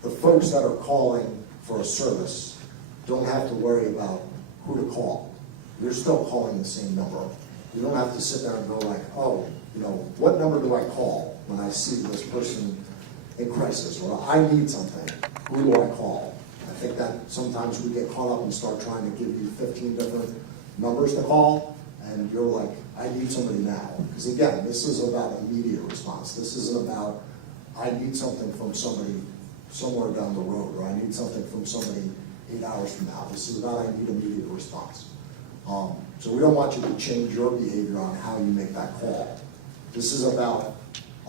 the folks that are calling for a service don't have to worry about who to call. You're still calling the same number. You don't have to sit there and go like, oh, what number do I call when I see this person in crisis, or I need something? Who do I call? I think that sometimes we get caught up and start trying to give you 15 different numbers to call, and you're like, I need somebody now. Because again, this is about immediate response. This isn't about, I need something from somebody somewhere down the road, or I need something from somebody 8 hours from now. This is about, I need immediate response. So we don't want you to change your behavior on how you make that call. This is about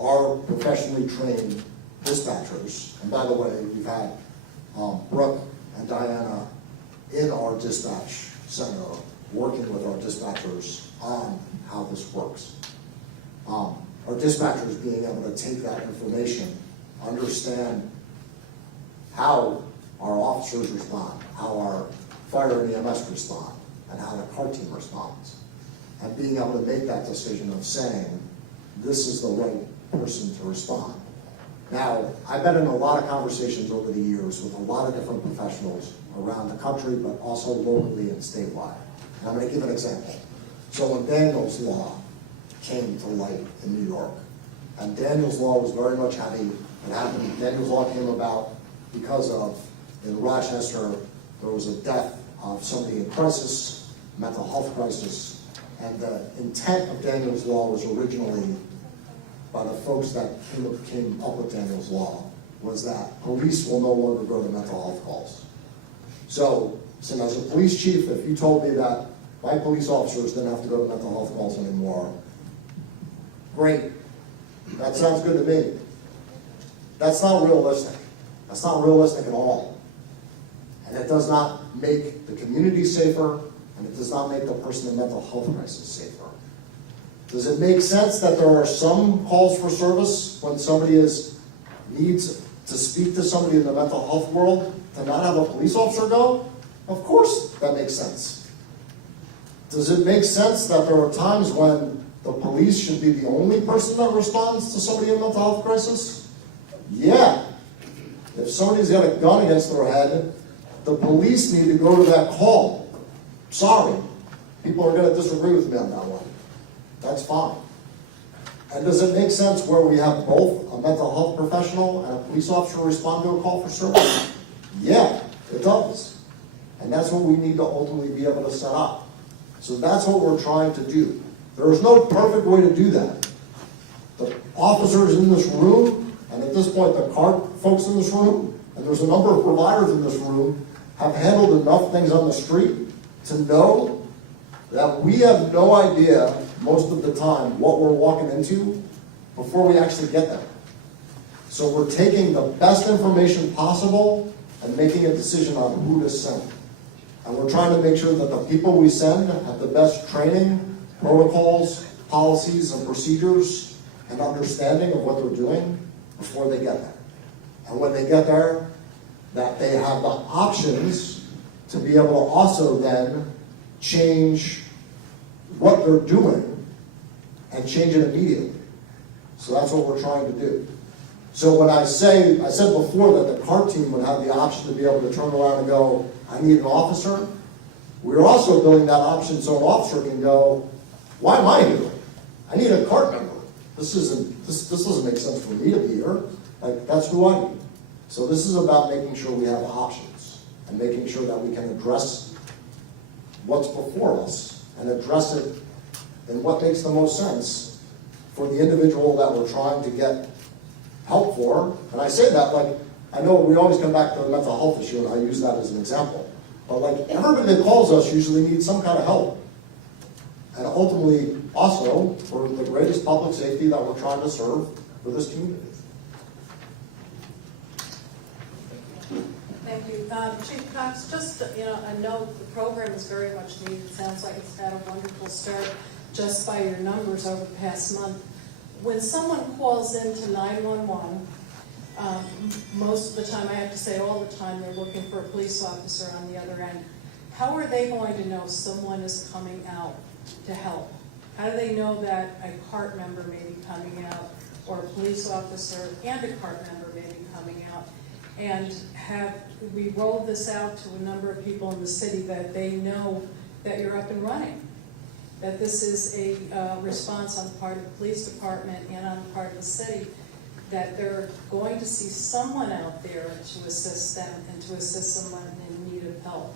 our professionally trained dispatchers. And by the way, we've had Brooke and Diana in our dispatch center working with our dispatchers on how this works. Our dispatchers being able to take that information, understand how our officers respond, how our fire and EMS respond, and how the CART team responds. And being able to make that decision of saying, this is the right person to respond. Now, I've been in a lot of conversations over the years with a lot of different professionals around the country, but also locally and statewide. And I'm going to give an example. So when Daniel's Law came to light in New York, and Daniel's Law was very much heavy, it happened, Daniel's Law came about because of, in Rochester, there was a death of somebody in crisis, mental health crisis, and the intent of Daniel's Law was originally, by the folks that came up with Daniel's Law, was that police will no longer go to mental health calls. So as a police chief, if you told me that my police officers didn't have to go to mental health calls anymore, great. That sounds good to me. That's not realistic. That's not realistic at all. And it does not make the community safer, and it does not make the person in mental health crisis safer. Does it make sense that there are some calls for service when somebody needs to speak to somebody in the mental health world to not have a police officer go? Of course that makes sense. Does it make sense that there are times when the police should be the only person that responds to somebody in mental health crisis? Yeah. If somebody's got a gun against their head, the police need to go to that call. Sorry. People are going to disagree with me on that one. That's fine. And does it make sense where we have both a mental health professional and a police officer respond to a call for service? Yeah, it does. And that's what we need to ultimately be able to set up. So that's what we're trying to do. There is no perfect way to do that. The officers in this room, and at this point the CART folks in this room, and there's a number of providers in this room, have handled enough things on the street to know that we have no idea most of the time what we're walking into before we actually get there. So we're taking the best information possible and making a decision on who to send. And we're trying to make sure that the people we send have the best training, protocols, policies, and procedures, and understanding of what they're doing before they get there. And when they get there, that they have the options to be able to also then change what they're doing and change it immediately. So that's what we're trying to do. So when I said before that the CART team would have the option to be able to turn around and go, I need an officer, we're also building that option so an officer can go, why am I here? I need a CART member. This doesn't make sense for me to be here. Like, that's who I need. So this is about making sure we have options and making sure that we can address what's before us and address it in what makes the most sense for the individual that we're trying to get help for. And I say that, like, I know we always come back to the mental health issue, and I use that as an example. But like, everybody that calls us usually needs some kind of help. And ultimately, also, for the greatest public safety that we're trying to serve for this community. Thank you. Chief Cox, just, I know the program is very much needed. It sounds like it's had a wonderful start just by your numbers over the past month. When someone calls into 911, most of the time, I have to say all the time, they're looking for a police officer on the other end. How are they going to know someone is coming out to help? How do they know that a CART member may be coming out, or a police officer and a CART member may be coming out? And have we rolled this out to a number of people in the city that they know that you're up and running? That this is a response on the part of the police department and on the part of the city, that they're going to see someone out there to assist them and to assist someone in need of help.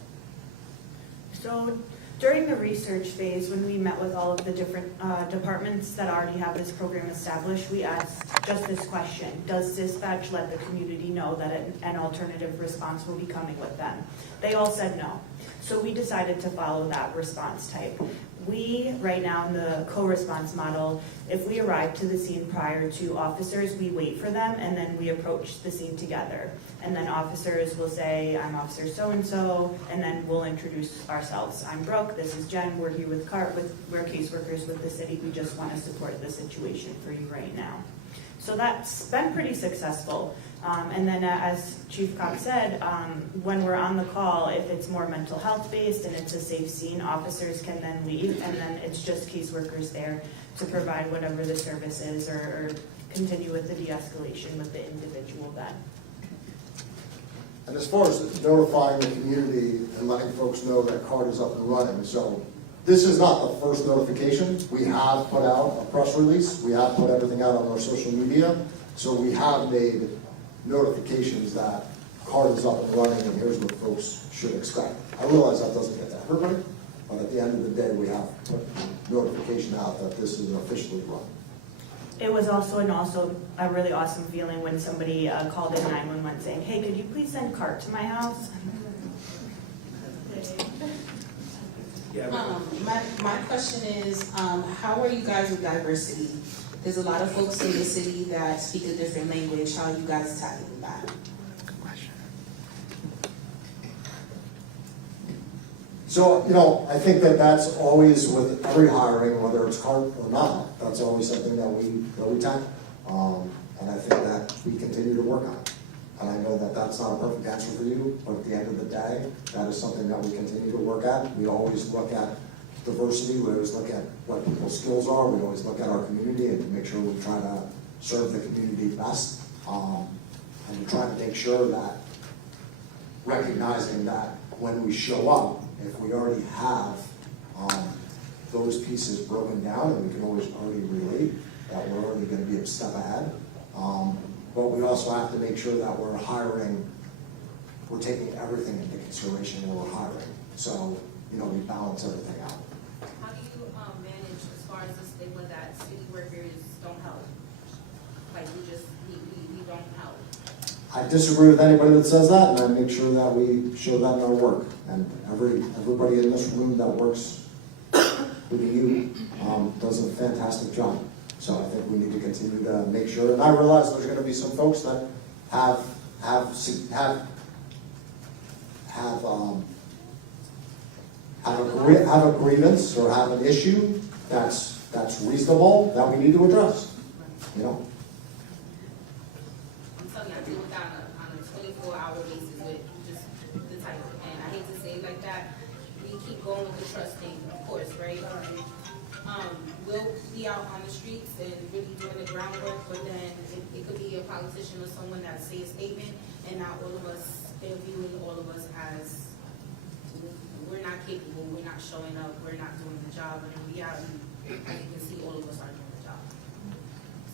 So During the research phase, when we met with all of the different departments that already have this program established, we asked just this question: does dispatch let the community know that an alternative response will be coming with them? They all said no. So we decided to follow that response type. We, right now in the co-response model, if we arrive to the scene prior to officers, we wait for them and then we approach the scene together. And then officers will say, I'm Officer so-and-so, and then we'll introduce ourselves. I'm Brooke, this is Jen, we're here with CART, we're caseworkers with the city, we just want to support the situation for you right now. So that's been pretty successful. And then as Chief Cobb said, when we're on the call, if it's more mental health based and it's a safe scene, officers can then leave, and then it's just caseworkers there to provide whatever the service is or continue with the de-escalation with the individual then. And as far as notifying the community and letting folks know that CART is up and running, so this is not the first notification. We have put out a press release. We have put everything out on our social media. So we have made notifications that CART is up and running and here's what folks should expect. I realize that doesn't get to everybody, but at the end of the day, we have put notification out that this is officially run. It was also a really awesome feeling when somebody called in 911 saying, hey, could you please send CART to my house? My question is, how are you guys with diversity? There's a lot of folks in the city that speak a different language. How are you guys tackling that? So, I think that that's always with every hiring, whether it's CART or not, that's always something that we tackle. And I think that we continue to work on it. And I know that that's not a perfect answer for you, but at the end of the day, that is something that we continue to work at. We always look at diversity, we always look at what people's skills are, we always look at our community and to make sure we try to serve the community best. And we try to make sure that recognizing that when we show up, if we already have those pieces broken down, and we can always already relate that we're already going to be a step ahead. But we also have to make sure that we're taking everything into consideration when we're hiring. So, we balance everything out. How do you manage as far as the stigma that city workers don't help? Like we don't help. I disagree with anybody that says that, and I make sure that we show that in our work. And everybody in this room that works with you does a fantastic job. So I think we need to continue to make sure. And I realize there's going to be some folks that have a grievance or have an issue that's reasonable that we need to address. I'm telling you, I deal with that on a 24-hour basis with just the type of, and I hate to say it like that, we keep going with the trust thing, of course, right? We'll be out on the streets and really doing the groundwork, but then it could be a politician or someone that say a statement, and now all of us, they're viewing all of us as we're not capable, we're not showing up, we're not doing the job, and in reality, as you can see, all of us are doing the job.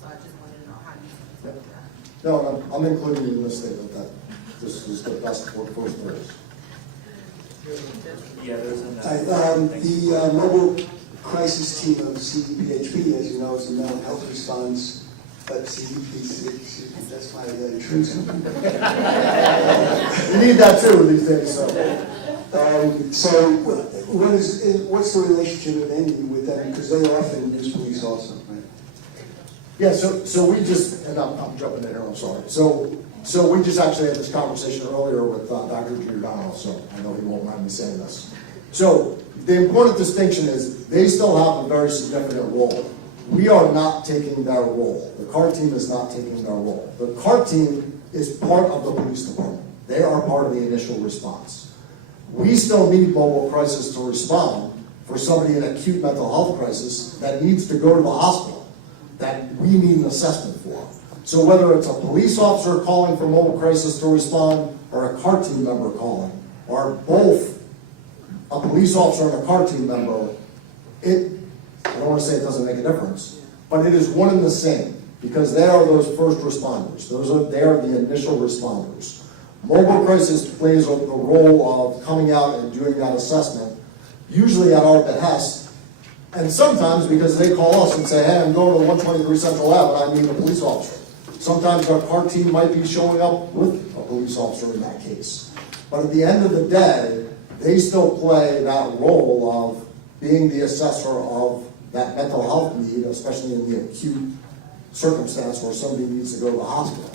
So I just wanted to know how you feel about that. No, I'm including in this statement that this is the best workforce there is. Yeah, there's another. The mobile crisis team of CDPHP, as you know, is a mental health response, but CDP, that's my intrusion. You need that too these days. So what's the relationship of any with them? Because they often use police also, right? Yeah, so we just, and I'm jumping in here, I'm sorry. So we just actually had this conversation earlier with Dr. Giordano, so I know he won't mind me saying this. So the important distinction is they still have a very significant role. We are not taking their role. The CART team is not taking their role. The CART team is part of the police department. They are part of the initial response. We still need mobile crisis to respond for somebody in acute mental health crisis that needs to go to the hospital, that we need an assessment for. So whether it's a police officer calling for mobile crisis to respond or a CART team member calling, or both a police officer and a CART team member, I don't want to say it doesn't make a difference, but it is one and the same because they are those first responders. They are the initial responders. Mobile crisis plays the role of coming out and doing that assessment usually at our behest, and sometimes because they call us and say, hey, I'm going to 123 Central Ave and I need a police officer. Sometimes our CART team might be showing up with a police officer in that case. But at the end of the day, they still play that role of being the assessor of that mental health need, especially in the acute circumstance where somebody needs to go to the hospital.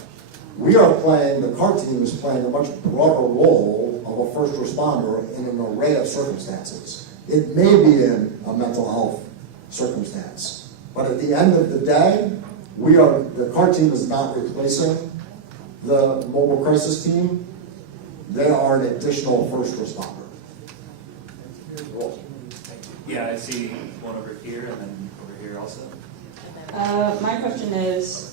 We are playing, the CART team is playing a much broader role of a first responder in an array of circumstances. It may be in a mental health circumstance, but at the end of the day, the CART team is not replacing the mobile crisis team. They are an additional first responder. Yeah, I see one over here and then over here also. My question is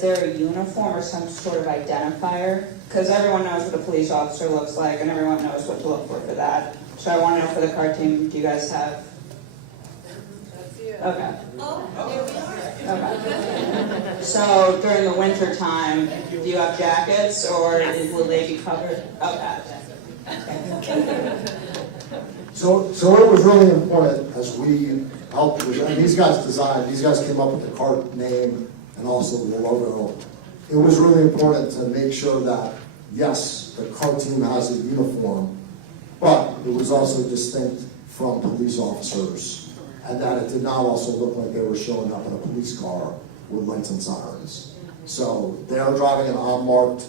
there a uniform or some sort of identifier? Because everyone knows what a police officer looks like and everyone knows what to look for that. So I want to know for the CART team, do you guys have? Okay. Okay. So during the winter time, do you have jackets or will they be covered? Okay. So it was really important as we helped with, and these guys came up with the CART name and also the logo. It was really important to make sure that, yes, the CART team has a uniform, but it was also distinct from police officers, and that it did not also look like they were showing up in a police car with lights and sirens. So they are driving an unmarked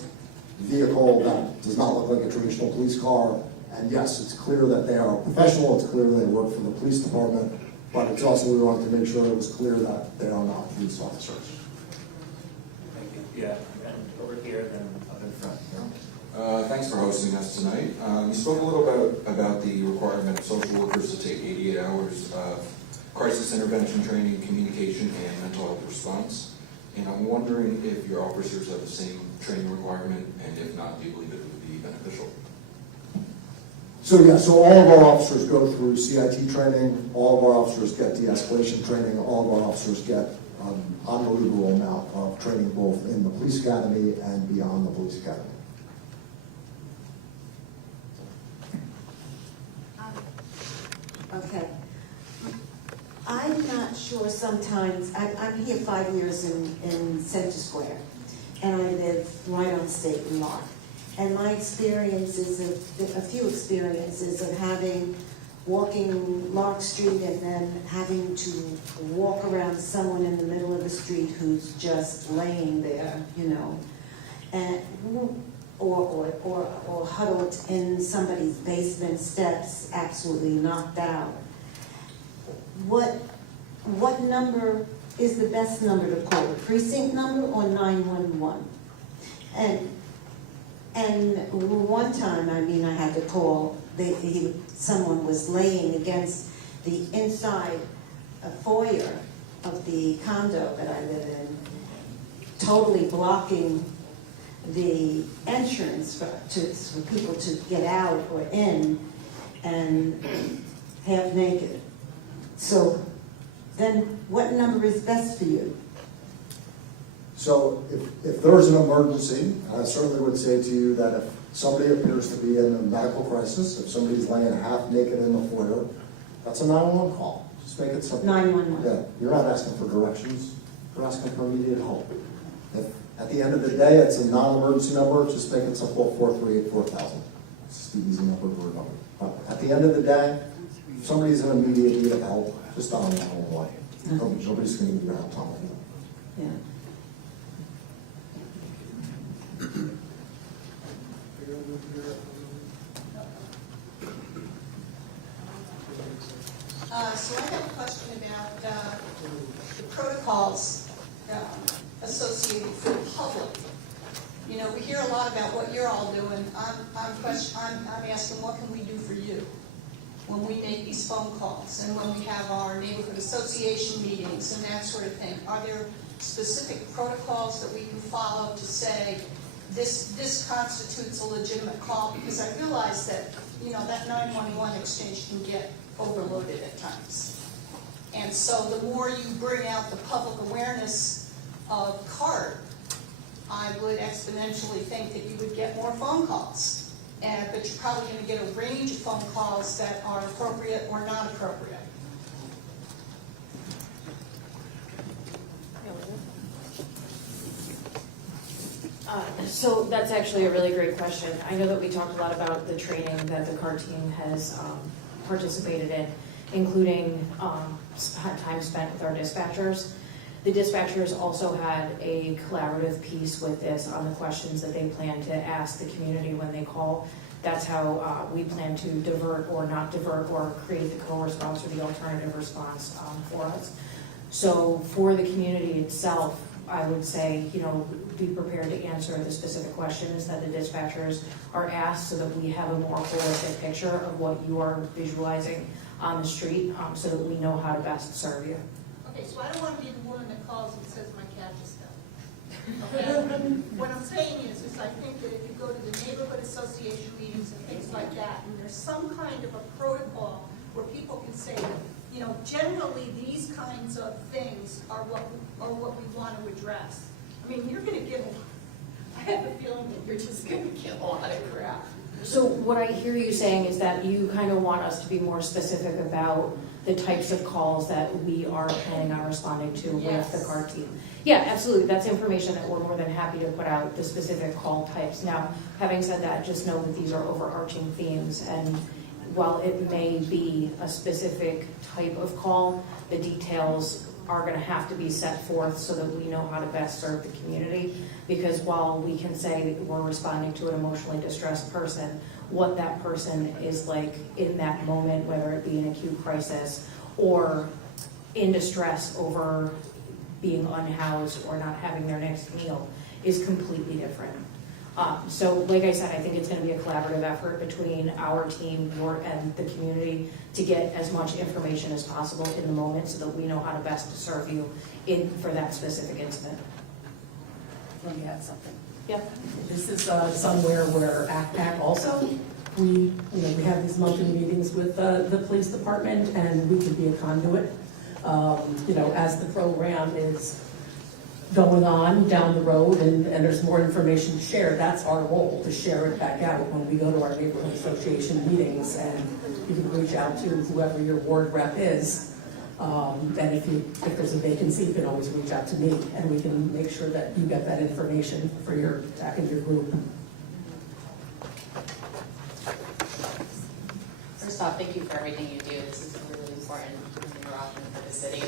vehicle that does not look like a traditional police car. And yes, it's clear that they are professional, it's clear they work for the police department, but it's also, we wanted to make sure it was clear that they are not police officers. Thank you. Yeah, and over here, then up in front. Thanks for hosting us tonight. You spoke a little about the requirement of social workers to take 88 hours of crisis intervention training, communication, and mental health response. And I'm wondering if your officers have the same training requirement, and if not, do you believe it would be beneficial? So yeah, so all of our officers go through CIT training, all of our officers get de-escalation training, all of our officers get unbelievable amount of training both in the police academy and beyond the police academy. Okay. I'm not sure sometimes, I'm here 5 years in Center Square, and I live right on State and Lark. And my experiences, a few experiences of walking Lark Street and then having to walk around someone in the middle of the street who's just laying there, and or huddled in somebody's basement steps, absolutely knocked out. What number is the best number to call? The precinct number or 911? And one time, I had to call, someone was laying against the inside foyer of the condo that I live in, totally blocking the entrance for people to get out or in, and half naked. So then what number is best for you? So if there's an emergency, I certainly would say to you that if somebody appears to be in a medical crisis, if somebody's laying half naked in the foyer, that's a 911 call. Just make it simple. 911. Yeah, you're not asking for directions, you're asking for immediate help. If at the end of the day it's a non-emergency number, just make it simple, 438-4000. It's just the easy number to remember. At the end of the day, if somebody's in immediate need of help, just dial 911. Nobody's going to give you a hard time. Yeah. So I have a question about the protocols associated for the public. We hear a lot about what you're all doing. I'm asking, what can we do for you when we make these phone calls and when we have our neighborhood association meetings and that sort of thing? Are there specific protocols that we can follow to say this constitutes a legitimate call? Because I realize that that 911 exchange can get overloaded at times. And so the more you bring out the public awareness of CART, I would exponentially think that you would get more phone calls but you're probably going to get a range of phone calls that are appropriate or not appropriate. So that's actually a really great question. I know that we talked a lot about the training that the CART team has participated in, including time spent with our dispatchers. The dispatchers also had a collaborative piece with this on the questions that they plan to ask the community when they call. That's how we plan to divert or not divert or create the co-response or the alternative response for us. So for the community itself, I would say, be prepared to answer the specific questions that the dispatchers are asked so that we have a more holistic picture of what you are visualizing on the street so that we know how to best serve you. Okay, so I don't want to be the woman that calls and says my cat just fell. Okay? What I'm saying is I think that if you go to the neighborhood association meetings and things like that, and there's some kind of a protocol where people can say, generally these kinds of things are what we want to address. I mean, you're going to get I have a feeling that you're just going to get a lot of crap. So what I hear you saying is that you kind of want us to be more specific about the types of calls that we are planning on responding to with the CART team. Yeah, absolutely. That's information that we're more than happy to put out, the specific call types. Now, having said that, just know that these are overarching themes, and while it may be a specific type of call, the details are going to have to be set forth so that we know how to best serve the community. Because while we can say that we're responding to an emotionally distressed person, what that person is like in that moment, whether it be an acute crisis or in distress over being unhoused or not having their next meal, is completely different. So like I said, I think it's going to be a collaborative effort between our team, and the community to get as much information as possible in the moment so that we know how to best serve you for that specific incident. Let me add something. Yeah. This is somewhere where ACPAC also, we have these monthly meetings with the police department, and we can be a conduit. As the program is going on down the road and there's more information to share, that's our role, to share it back out when we go to our neighborhood association meetings, and you can reach out to whoever your ward rep is. And if there's a vacancy, you can always reach out to me, and we can make sure that you get that information for back in your group. First off, thank you for everything you do. This is really important and relevant for the city.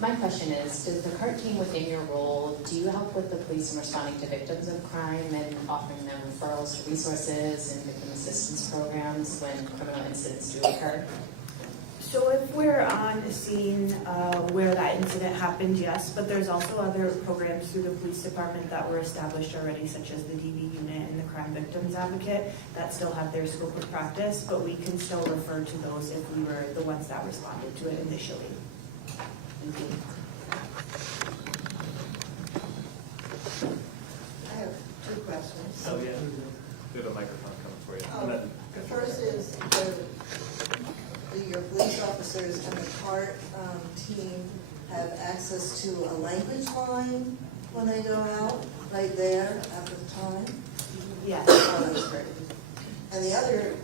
My question is, does the CART team within your role, do you help with the police in responding to victims of crime and offering them referrals to resources and victim assistance programs when criminal incidents do occur? So if we're on a scene where that incident happened, yes, but there's also other programs through the police department that were established already, such as the DV unit and the crime victims advocate, that still have their scope of practice, but we can still refer to those if we were the ones that responded to it initially. Thank you. I have two questions. Oh, yeah. We have a microphone coming for you. Oh, the first is, your police officers and the CART team have access to a language line when they go out, right there at the time? Yes. Oh, that's great. And the other,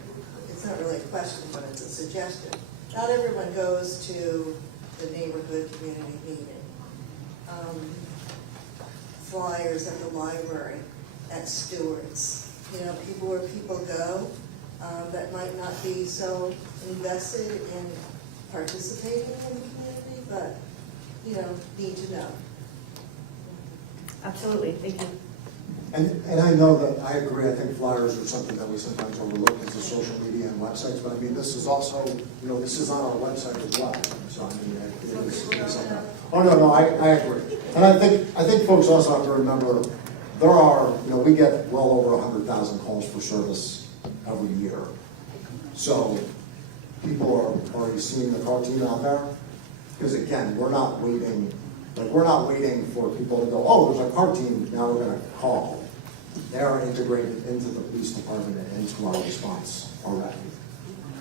it's not really a question, but it's a suggestion. Not everyone goes to the neighborhood community meeting. Flyers at the library, at Stewart's, where people go that might not be so invested in participating in the community, but, need to know. Absolutely, thank you. And I know that, I agree, I think flyers are something that we sometimes overlook as the social media and websites, but I mean, this is also, this is on our website as well. So I mean, it is something. Oh, no, I agree. And I think folks also have to remember, there are, we get well over 100,000 calls for service every year. So people are already seeing the CART team out there, because again, we're not waiting for people to go, oh, there's a CART team, now we're going to call. They are integrated into the police department and into our response already.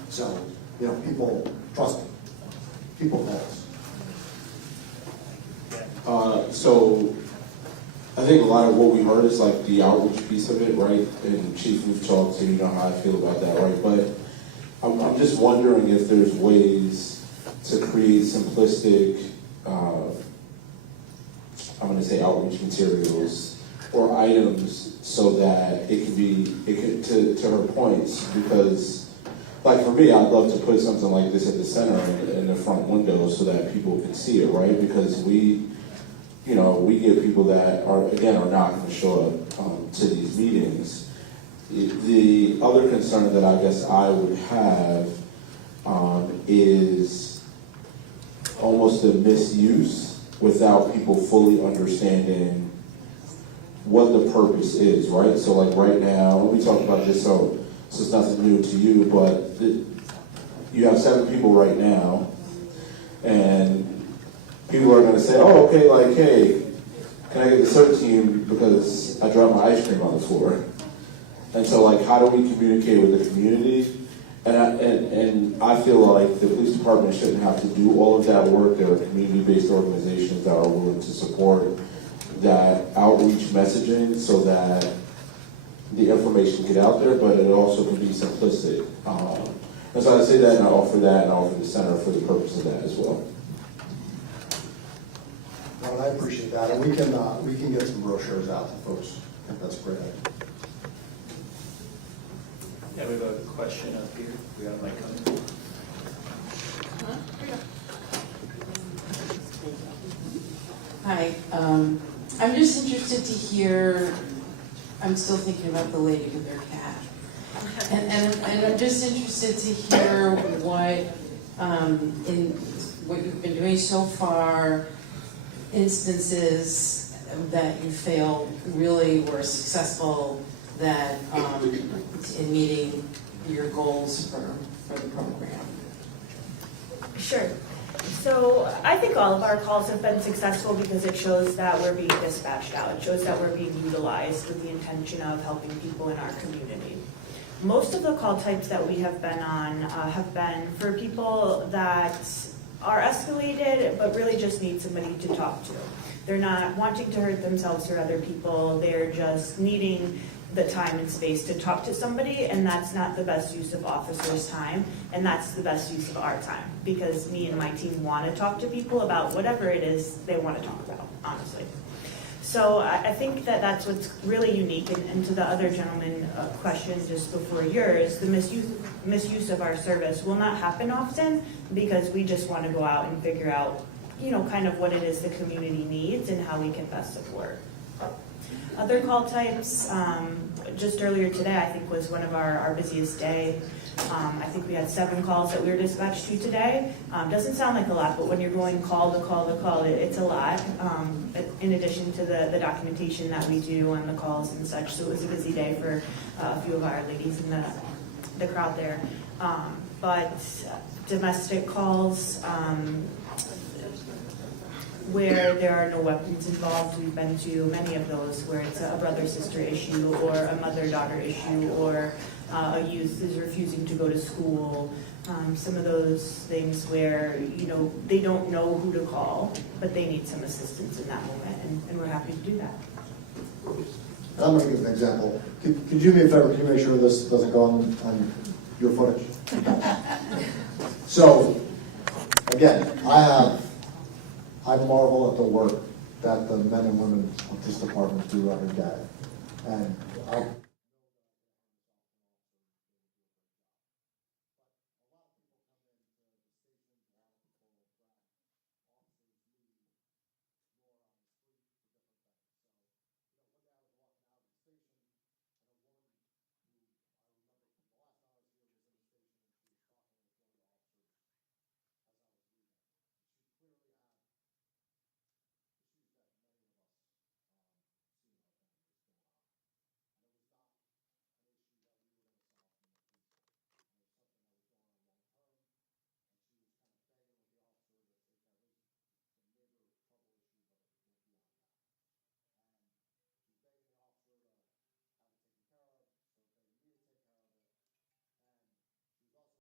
So, people, trust me, people call us. So I think a lot of what we heard is like the outreach piece of it, right? And Chief, we've talked, so you know how I feel about that, right? But I'm just wondering if there's ways to create simplistic, I'm going to say outreach materials or items so that it can, to her points, because like for me, I'd love to put something like this at the center in the front window so that people can see it, right? Because we get people that are not going to show up to these meetings. The other concern that I guess I would have is almost the misuse without people fully understanding what the purpose is, right? So like right now, we talked about this, so it's nothing new to you, but you have 7 people right now, and people are going to say, oh, okay, like, hey, can I get the CERT team because I dropped my ice cream on the floor? And so, like, how do we communicate with the community? And I feel like the police department shouldn't have to do all of that work. There are community-based organizations that are willing to support that outreach messaging so that the information get out there, but it also can be simplistic. And so I say that, and I offer the center for the purpose of that as well. Well, I appreciate that, and we can get some brochures out to folks. I think that's a great idea. Yeah, we have a question up here. We got a mic coming. Hi, I'm just interested to hear, I'm still thinking about the lady with her cat. And I'm just interested to hear what, in what you've been doing so far, instances that you failed really were successful that in meeting your goals for the program. Sure. So I think all of our calls have been successful because it shows that we're being dispatched out. It shows that we're being utilized with the intention of helping people in our community. Most of the call types that we have been on have been for people that are escalated but really just need somebody to talk to. They're not wanting to hurt themselves or other people. They're just needing the time and space to talk to somebody, and that's not the best use of officers' time, and that's the best use of our time, because me and my team want to talk to people about whatever it is they want to talk about, honestly. So I think that that's what's really unique, and to the other gentleman question just before yours, the misuse of our service will not happen often because we just want to go out and figure out, kind of what it is the community needs and how we can best support. Other call types, just earlier today, I think was one of our busiest day. I think we had 7 calls that we were dispatched to today. Doesn't sound like a lot, but when you're going call to call to call, it's a lot, in addition to the documentation that we do on the calls and such. So it was a busy day for a few of our ladies in the crowd there. But domestic calls, where there are no weapons involved, we've been to many of those where it's a brother-sister issue or a mother-daughter issue or a youth is refusing to go to school. Some of those things where, they don't know who to call, but they need some assistance in that moment, and we're happy to do that. And I'm going to give an example. Could you do me a favor? Can you make sure this doesn't go on your footage? So, again, I marvel at the work that the men and women of this department do every day. And